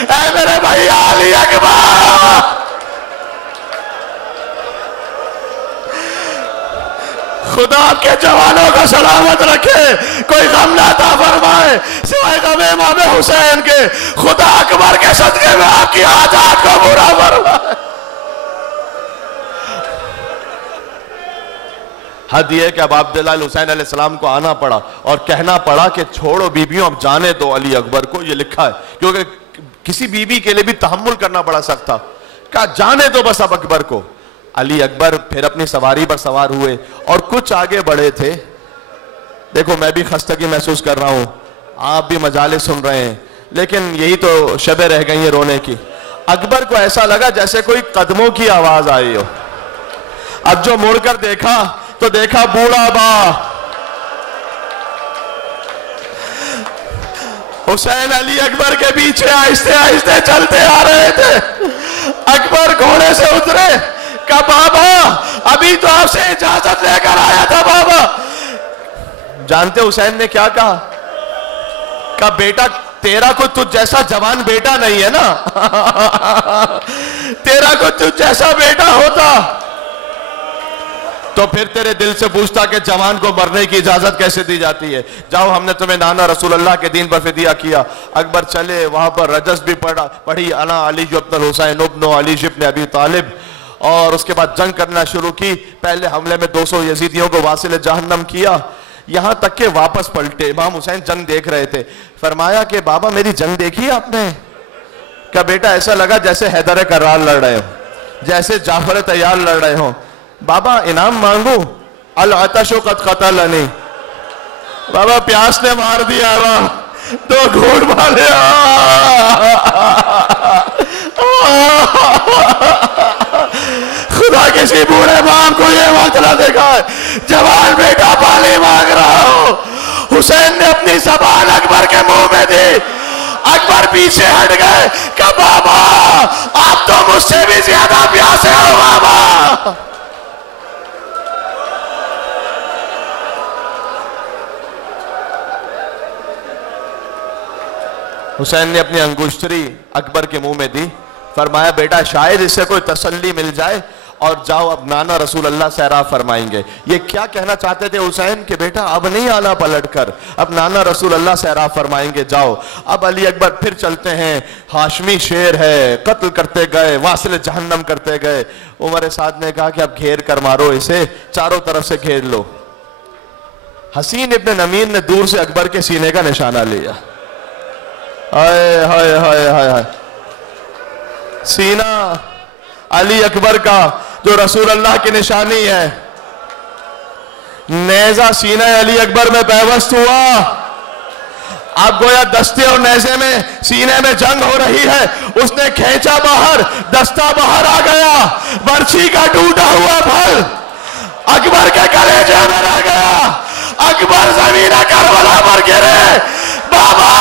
اے میرے بھائی علی اکبر، خدا آپ کے جوانوں کا سلامت رکھے، کوئی غم نہ عطا فرمائے سوائے غم امام حسین کے، خدا اکبر کے صدقے میں آپ کی حاجات کو پورا فرمائے۔ حد یہ کہ اب عبداللہ الحسین علیہ السلام کو آنا پڑا اور کہنا پڑا کہ چھوڑو بیبیوں، اب جانے دو علی اکبر کو، یہ لکھا ہے، کیونکہ کسی بیوی کے لیے بھی تحمل کرنا بڑا سخت تھا، کہا جانے دو بس اب اکبر کو۔ علی اکبر پھر اپنی سواری پر سوار ہوئے اور کچھ آگے بڑھے تھے۔ دیکھو میں بھی خستگی محسوس کر رہا ہوں، آپ بھی مجالس سن رہے ہیں، لیکن یہی تو شبیں رہ گئی ہیں رونے کی۔ اکبر کو ایسا لگا جیسے کوئی قدموں کی آواز آئی ہو۔ اب جو مڑ کر دیکھا تو دیکھا بوڑھا با حسین علی اکبر کے پیچھے آہستہ آہستہ چلتے آ رہے تھے۔ اکبر گھوڑے سے اترے، کہا بابا ابھی تو آپ سے اجازت لے کر آیا تھا بابا۔ جانتے حسین نے کیا کہا؟ کہا بیٹا تیرا کوئی تجھ جیسا جوان بیٹا نہیں ہے نا، تیرا کوئی تجھ جیسا بیٹا ہوتا تو پھر تیرے دل سے پوچھتا کہ جوان کو مرنے کی اجازت کیسے دی جاتی ہے، جاؤ ہم نے تمہیں نانا رسول اللہ کے دین پر فدیہ کیا۔ اکبر چلے، وہاں پر رجس بھی پڑھی، انا علی ابن الحسین ابن علی ابن ابی طالب، اور اس کے بعد جنگ کرنا شروع کی۔ پہلے حملے میں 200 یزیدیوں کو واصل جہنم کیا، یہاں تک کہ واپس پلٹے۔ امام حسین جنگ دیکھ رہے تھے، فرمایا کہ بابا میری جنگ دیکھی آپ نے؟ کہ بیٹا ایسا لگا جیسے حیدر کرار لڑ رہے ہو، جیسے جعفر طیار لڑ رہے ہوں۔ بابا انعام مانگو؟ العطش قد قتلنی، بابا پیاس نے مار دیا، 2 گھوٹ مارے۔ خدا کسی بوڑھے باپ کو یہ وقت نہ دکھائے جوان بیٹا پانی مانگ رہا ہو۔ حسین نے اپنی زبان اکبر کے منہ میں دی، اکبر پیچھے ہٹ گئے کہ بابا آپ تو مجھ سے بھی زیادہ پیاسے ہو بابا۔ حسین نے اپنی انگشتری اکبر کے منہ میں دی، فرمایا بیٹا شاید اس سے کوئی تسلی مل جائے، اور جاؤ اب نانا رسول اللہ سیراب فرمائیں گے۔ یہ کیا کہنا چاہتے تھے حسین کہ بیٹا اب نہیں آنا پلٹ کر، اب نانا رسول اللہ سیراب فرمائیں گے، جاؤ۔ اب علی اکبر پھر چلتے ہیں، ہاشمی شیر ہے، قتل کرتے گئے، واصل جہنم کرتے گئے۔ عمر سعد نے کہا کہ اب گھیر کر مارو اسے، چاروں طرف سے گھیر لو۔ حسین ابن نمیر نے دور سے اکبر کے سینے کا نشانہ لیا، ہائے ہائے ہائے ہائے، سینہ علی اکبر کا جو رسول اللہ کی نشانی ہے، نیزہ سینہ علی اکبر میں پیوست ہوا۔ اب گویا دستے اور نیزے میں سینے میں جنگ ہو رہی ہے، اس نے کھینچا باہر، دستہ باہر آ گیا، برچھی کا ٹوٹا ہوا پھل اکبر کے کلیجے میں رہ گیا۔ اکبر زمین کربلا پر گرے، بابا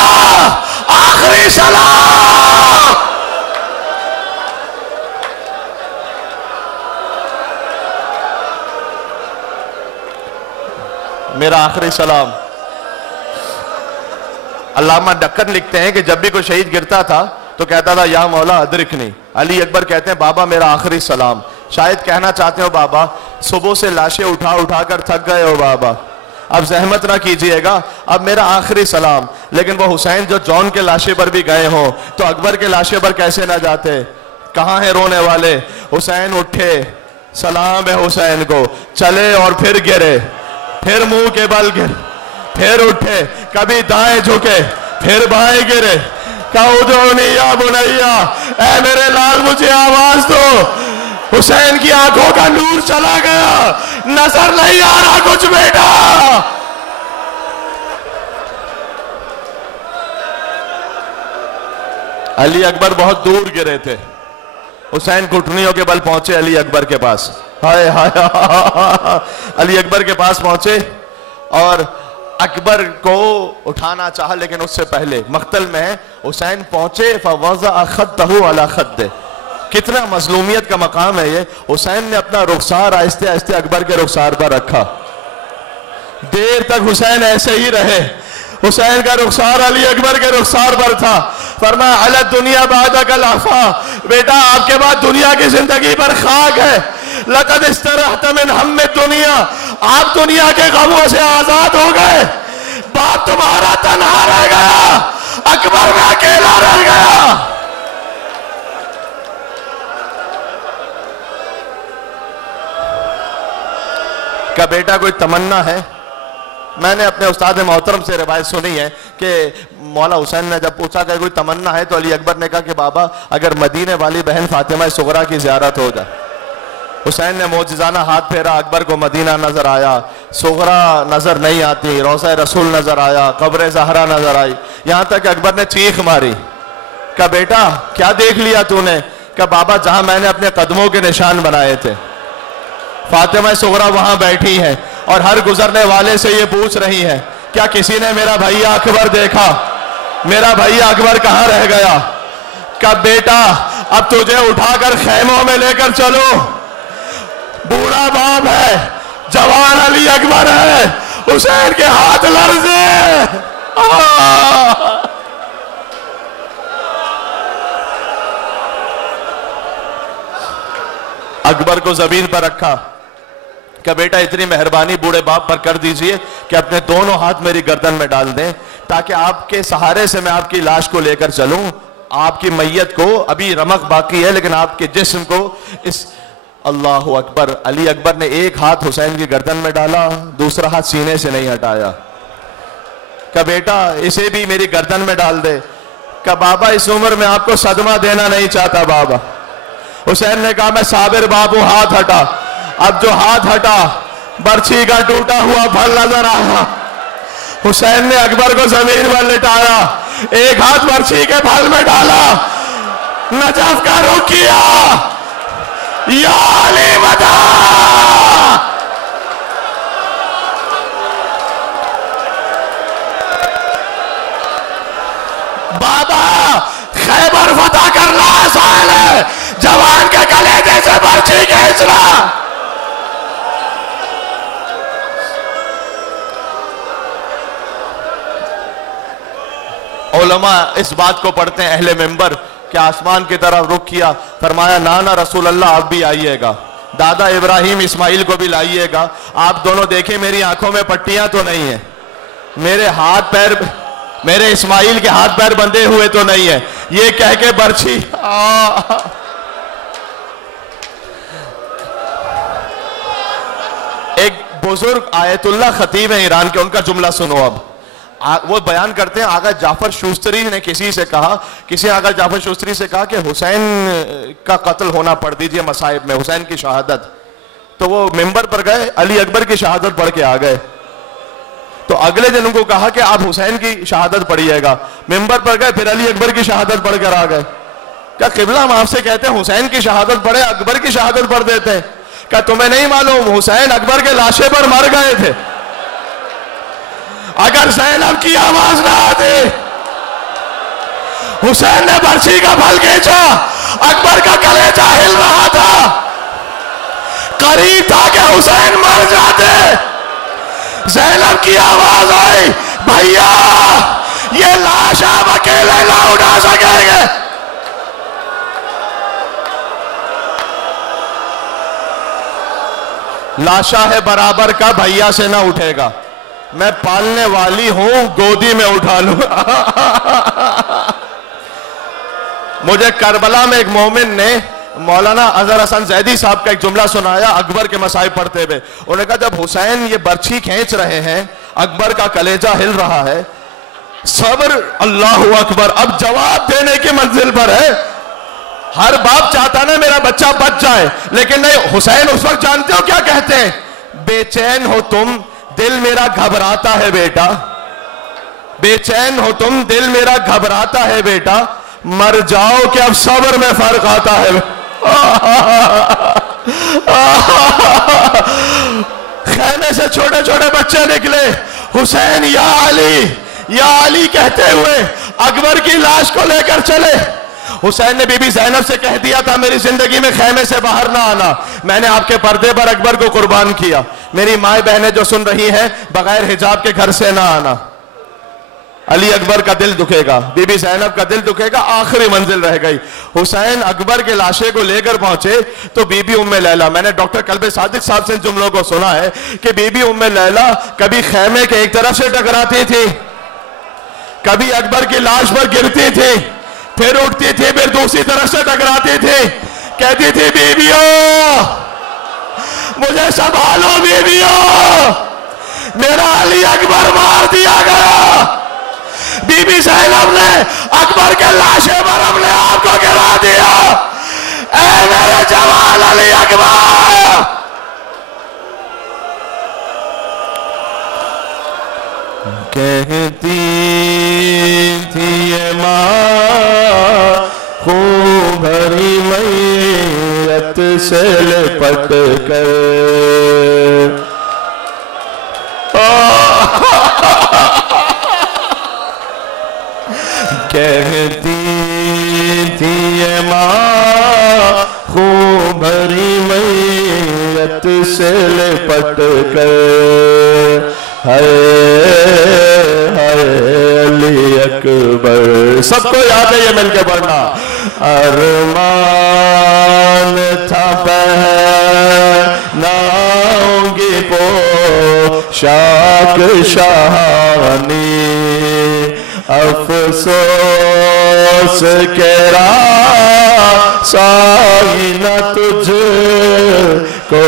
آخری سلام۔ میرا آخری سلام۔ علامہ ڈکن لکھتے ہیں کہ جب بھی کوئی شہید گرتا تھا تو کہتا تھا یا مولا ادرکنی۔ علی اکبر کہتے ہیں بابا میرا آخری سلام۔ شاید کہنا چاہتے ہو بابا صبح سے لاشیں اٹھا اٹھا کر تھک گئے ہو بابا، اب زحمت نہ کیجئے گا، اب میرا آخری سلام۔ لیکن وہ حسین جو جون کے لاشے پر بھی گئے ہوں تو اکبر کے لاشے پر کیسے نہ جاتے؟ کہاں ہیں رونے والے؟ حسین اٹھے، سلام ہے حسین کو، چلے اور پھر گرے، پھر منہ کے بل گر، پھر اٹھے، کبھی دائیں جھکے، پھر بائیں گرے، کہا ادعونی یا بنیا، اے میرے لال مجھے آواز دو۔ حسین کی آنکھوں کا نور چلا گیا، نظر نہیں آ رہا کچھ بیٹا۔ علی اکبر بہت دور گرے تھے. حسین گھٹنیوں کے بل پہنچے علی اکبر کے پاس. ہائے ہائے علی اکبر کے پاس پہنچے اور اکبر کو اٹھانا چاہا, لیکن اس سے پہلے مقتل میں ہے حسین پہنچے. فوضع خدہ علی خدہ. کتنا مظلومیت کا مقام ہے یہ. حسین نے اپنا رخسار آہستہ آہستہ اکبر کے رخسار پر رکھا. دیر تک حسین ایسے ہی رہے. حسین کا رخسار علی اکبر کے رخسار پر تھا. فرمایا علی الدنیا بعدک العفا, بیٹا آپ کے بعد دنیا کی زندگی پر خاک ہے. لقد استرحت من ہم الدنیا, آپ دنیا کے غموں سے آزاد ہو گئے. باپ تمہارا تنہا رہ گیا, اکبر میں اکیلا رہ گیا. کا بیٹا کوئی تمنا ہے. میں نے اپنے استاد محترم سے روایت سنی ہے کہ مولا حسین نے جب پوچھا کہ کوئی تمنا ہے تو علی اکبر نے کہا کہ بابا اگر مدینے والی بہن فاطمہ صغرا کی زیارت ہو جائے. حسین نے معجزانہ ہاتھ پھیرا, اکبر کو مدینہ نظر آیا, صغرا نظر نہیں آتی, روضہ رسول نظر آیا, قبر زہرا نظر آئی, یہاں تک کہ اکبر نے چیخ ماری. کہا بیٹا کیا دیکھ لیا تو نے؟ کہا بابا جہاں میں نے اپنے قدموں کے نشان بنائے تھے فاطمہ صغرا وہاں بیٹھی ہیں اور ہر گزرنے والے سے یہ پوچھ رہی ہیں کیا کسی نے میرا بھیا اکبر دیکھا؟ میرا بھیا اکبر کہاں رہ گیا؟ کہا بیٹا اب تجھے اٹھا کر خیموں میں لے کر چلو. بوڑھا باپ ہے, جوان علی اکبر ہے, حسین کے ہاتھ لرزے. اکبر کو زمین پر رکھا کہ بیٹا اتنی مہربانی بوڑھے باپ پر کر دیجئے کہ اپنے دونوں ہاتھ میری گردن میں ڈال دیں تاکہ آپ کے سہارے سے میں آپ کی لاش کو لے کر چلوں. آپ کی میت کو ابھی رمق باقی ہے لیکن آپ کے جسم کو اس. اللہ اکبر. علی اکبر نے ایک ہاتھ حسین کی گردن میں ڈالا, دوسرا ہاتھ سینے سے نہیں ہٹایا. کہ بیٹا اسے بھی میری گردن میں ڈال دے. کہ بابا اس عمر میں آپ کو صدمہ دینا نہیں چاہتا بابا. حسین نے کہا میں صابر باپ ہوں, ہاتھ ہٹا. اب جو ہاتھ ہٹا برچھی کا ٹوٹا ہوا پھل نظر آیا. حسین نے اکبر کو زمین پر لٹایا, ایک ہاتھ برچھی کے پھل میں ڈالا, نجف کا رخ کیا, یا علی مدد. بابا خیبر فتح کرنا آسان ہے, جوان کے کلیجے سے برچھی کھینچنا. علماء اس بات کو پڑھتے ہیں اہل منبر کہ آسمان کی طرف رخ کیا, فرمایا نانا رسول اللہ آپ بھی آئیے گا, دادا ابراہیم اسماعیل کو بھی لائیے گا, آپ دونوں دیکھیں میری آنکھوں میں پٹیاں تو نہیں ہیں, میرے ہاتھ پیر, میرے اسماعیل کے ہاتھ پیر بندھے ہوئے تو نہیں ہیں. یہ کہہ کے برچھی ایک بزرگ آیت اللہ خطیب ہیں ایران کے, ان کا جملہ سنو. اب وہ بیان کرتے ہیں آقا جعفر شوستری نے کسی سے کہا, کسی آقا جعفر شوستری سے کہا کہ حسین کا قتل ہونا پڑھ دیجئے مصائب میں, حسین کی شہادت. تو وہ منبر پر گئے, علی اکبر کی شہادت پڑھ کے آ گئے. تو اگلے دن ان کو کہا کہ آپ حسین کی شہادت پڑھیے گا. منبر پر گئے, پھر علی اکبر کی شہادت پڑھ کر آ گئے. کیا قبلہ ہم آپ سے کہتے ہیں حسین کی شہادت پڑھے, اکبر کی شہادت پڑھ دیتے ہیں. کیا تمہیں نہیں معلوم حسین اکبر کے لاشے پر مر گئے تھے؟ اگر زینب کی آواز نہ آتی, حسین نے برچھی کا پھل کھینچا, اکبر کا کلیجہ ہل رہا تھا, قریب تھا کہ حسین مر جاتے. زینب کی آواز آئی, بھیا یہ لاش آپ اکیلے نہ اٹھا سکیں گے. لاشا ہے برابر کا, بھیا سے نہ اٹھے گا, میں پالنے والی ہوں, گودی میں اٹھا لوں. مجھے کربلا میں ایک مومن نے مولانا اظہر حسن زیدی صاحب کا ایک جملہ سنایا اکبر کے مصائب پڑھتے ہوئے. انہوں نے کہا جب حسین یہ برچھی کھینچ رہے ہیں, اکبر کا کلیجہ ہل رہا ہے, صبر, اللہ اکبر, اب جواب دینے کی منزل پر ہے. ہر باپ چاہتا نا میرا بچہ بچ جائے, لیکن نہیں. حسین اس وقت جانتے ہو کیا کہتے ہیں؟ بے چین ہو تم, دل میرا گھبراتا ہے بیٹا. بے چین ہو تم, دل میرا گھبراتا ہے بیٹا, مر جاؤ کہ اب صبر میں فرق آتا ہے. خیمے سے چھوٹے چھوٹے بچے نکلے, حسین یا علی کہتے ہوئے اکبر کی لاش کو لے کر چلے. حسین نے بی بی زینب سے کہہ دیا تھا میری زندگی میں خیمے سے باہر نہ آنا, میں نے آپ کے پردے پر اکبر کو قربان کیا. میری مائیں بہنیں جو سن رہی ہیں, بغیر حجاب کے گھر سے نہ آنا. علی اکبر کا دل دکھے گا, بی بی زینب کا دل دکھے گا, آخری منزل رہ گئی. حسین اکبر کے لاشے کو لے کر پہنچے تو بی بی ام لیلہ, میں نے ڈاکٹر قلب صادق صاحب سے ان جملوں کو سنا ہے کہ بی بی ام لیلہ کبھی خیمے کے ایک طرف سے ٹکراتی تھی, کبھی اکبر کی لاش پر گرتی تھی, پھر اٹھتی تھی, پھر دوسری طرف سے ٹکراتی تھی, کہتی تھی بیویوں مجھے سنبھالو, بیویوں میرا علی اکبر مار دیا گیا. بی بی زینب نے اکبر کے لاشے پر اپنے آپ کو گرا دیا. اے میرے جوان علی اکبر, کہتی تھی یہ ماں خون بھری میت سے لپٹ کر, کہتی تھی یہ ماں خون بھری میت سے لپٹ کر, علی اکبر. سب کو یاد ہے یہ مل کے پڑھنا. ارمان تھا پہناؤں گی پوشاک شاہانی, افسوس کے راسائی نہ تجھ کو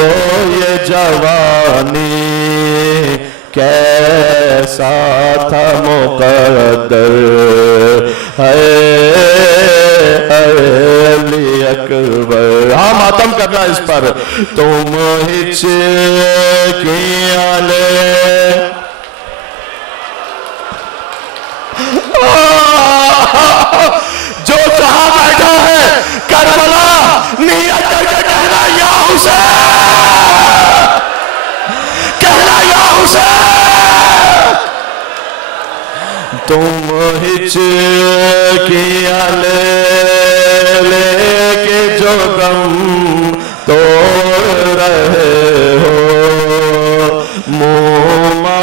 یہ جوانی, کیسا تھا مقدر ہے علی اکبر. ہاں ماتم کرنا اس پر. تم ہچکیاں لے جو جہاں بیٹھا ہے کربلا نیت کر کے کہنا یا حسین, کہنا یا حسین. تم ہچکیاں لے کے جو غم توڑ رہے ہو, موما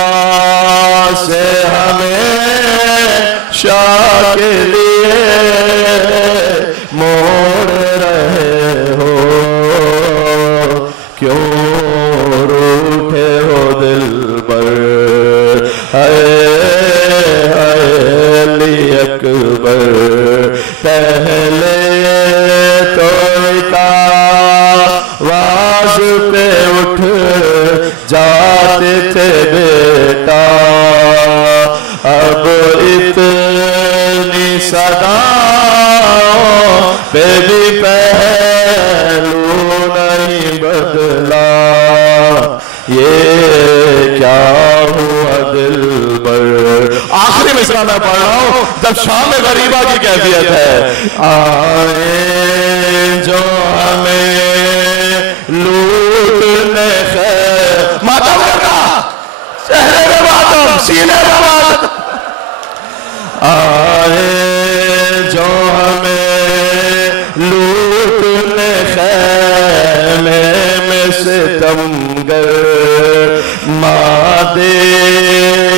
سے ہمیشہ کے لیے موڑ رہے ہو, کیوں روٹھے ہو دل پر علی اکبر. پہلے تو آواز پہ اٹھ جاتے تھے بیٹا, اب اتنی صداؤں پہ بھی پہلو نہیں بدلا, یہ کیا ہوا دل پر. آخری مصرع میں پڑھ رہا ہوں جب شام غریبہ کی کیفیت ہے. آئے جو ہمیں لوٹنے خیر, ماتم کرنا, چہرے میں ماتم, سینے میں ماتم. آئے جو ہمیں لوٹنے خیمے میں ستمگر, ماں دے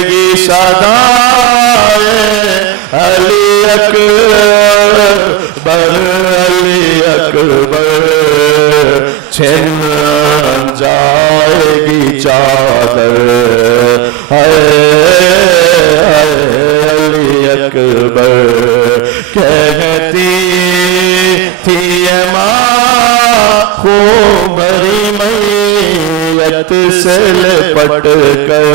گی صدائے علی اکبر, علی اکبر. چھن جائے گی چادر علی اکبر. کہتی تھی یہ ماں خون بھری میت سے لپٹ کر,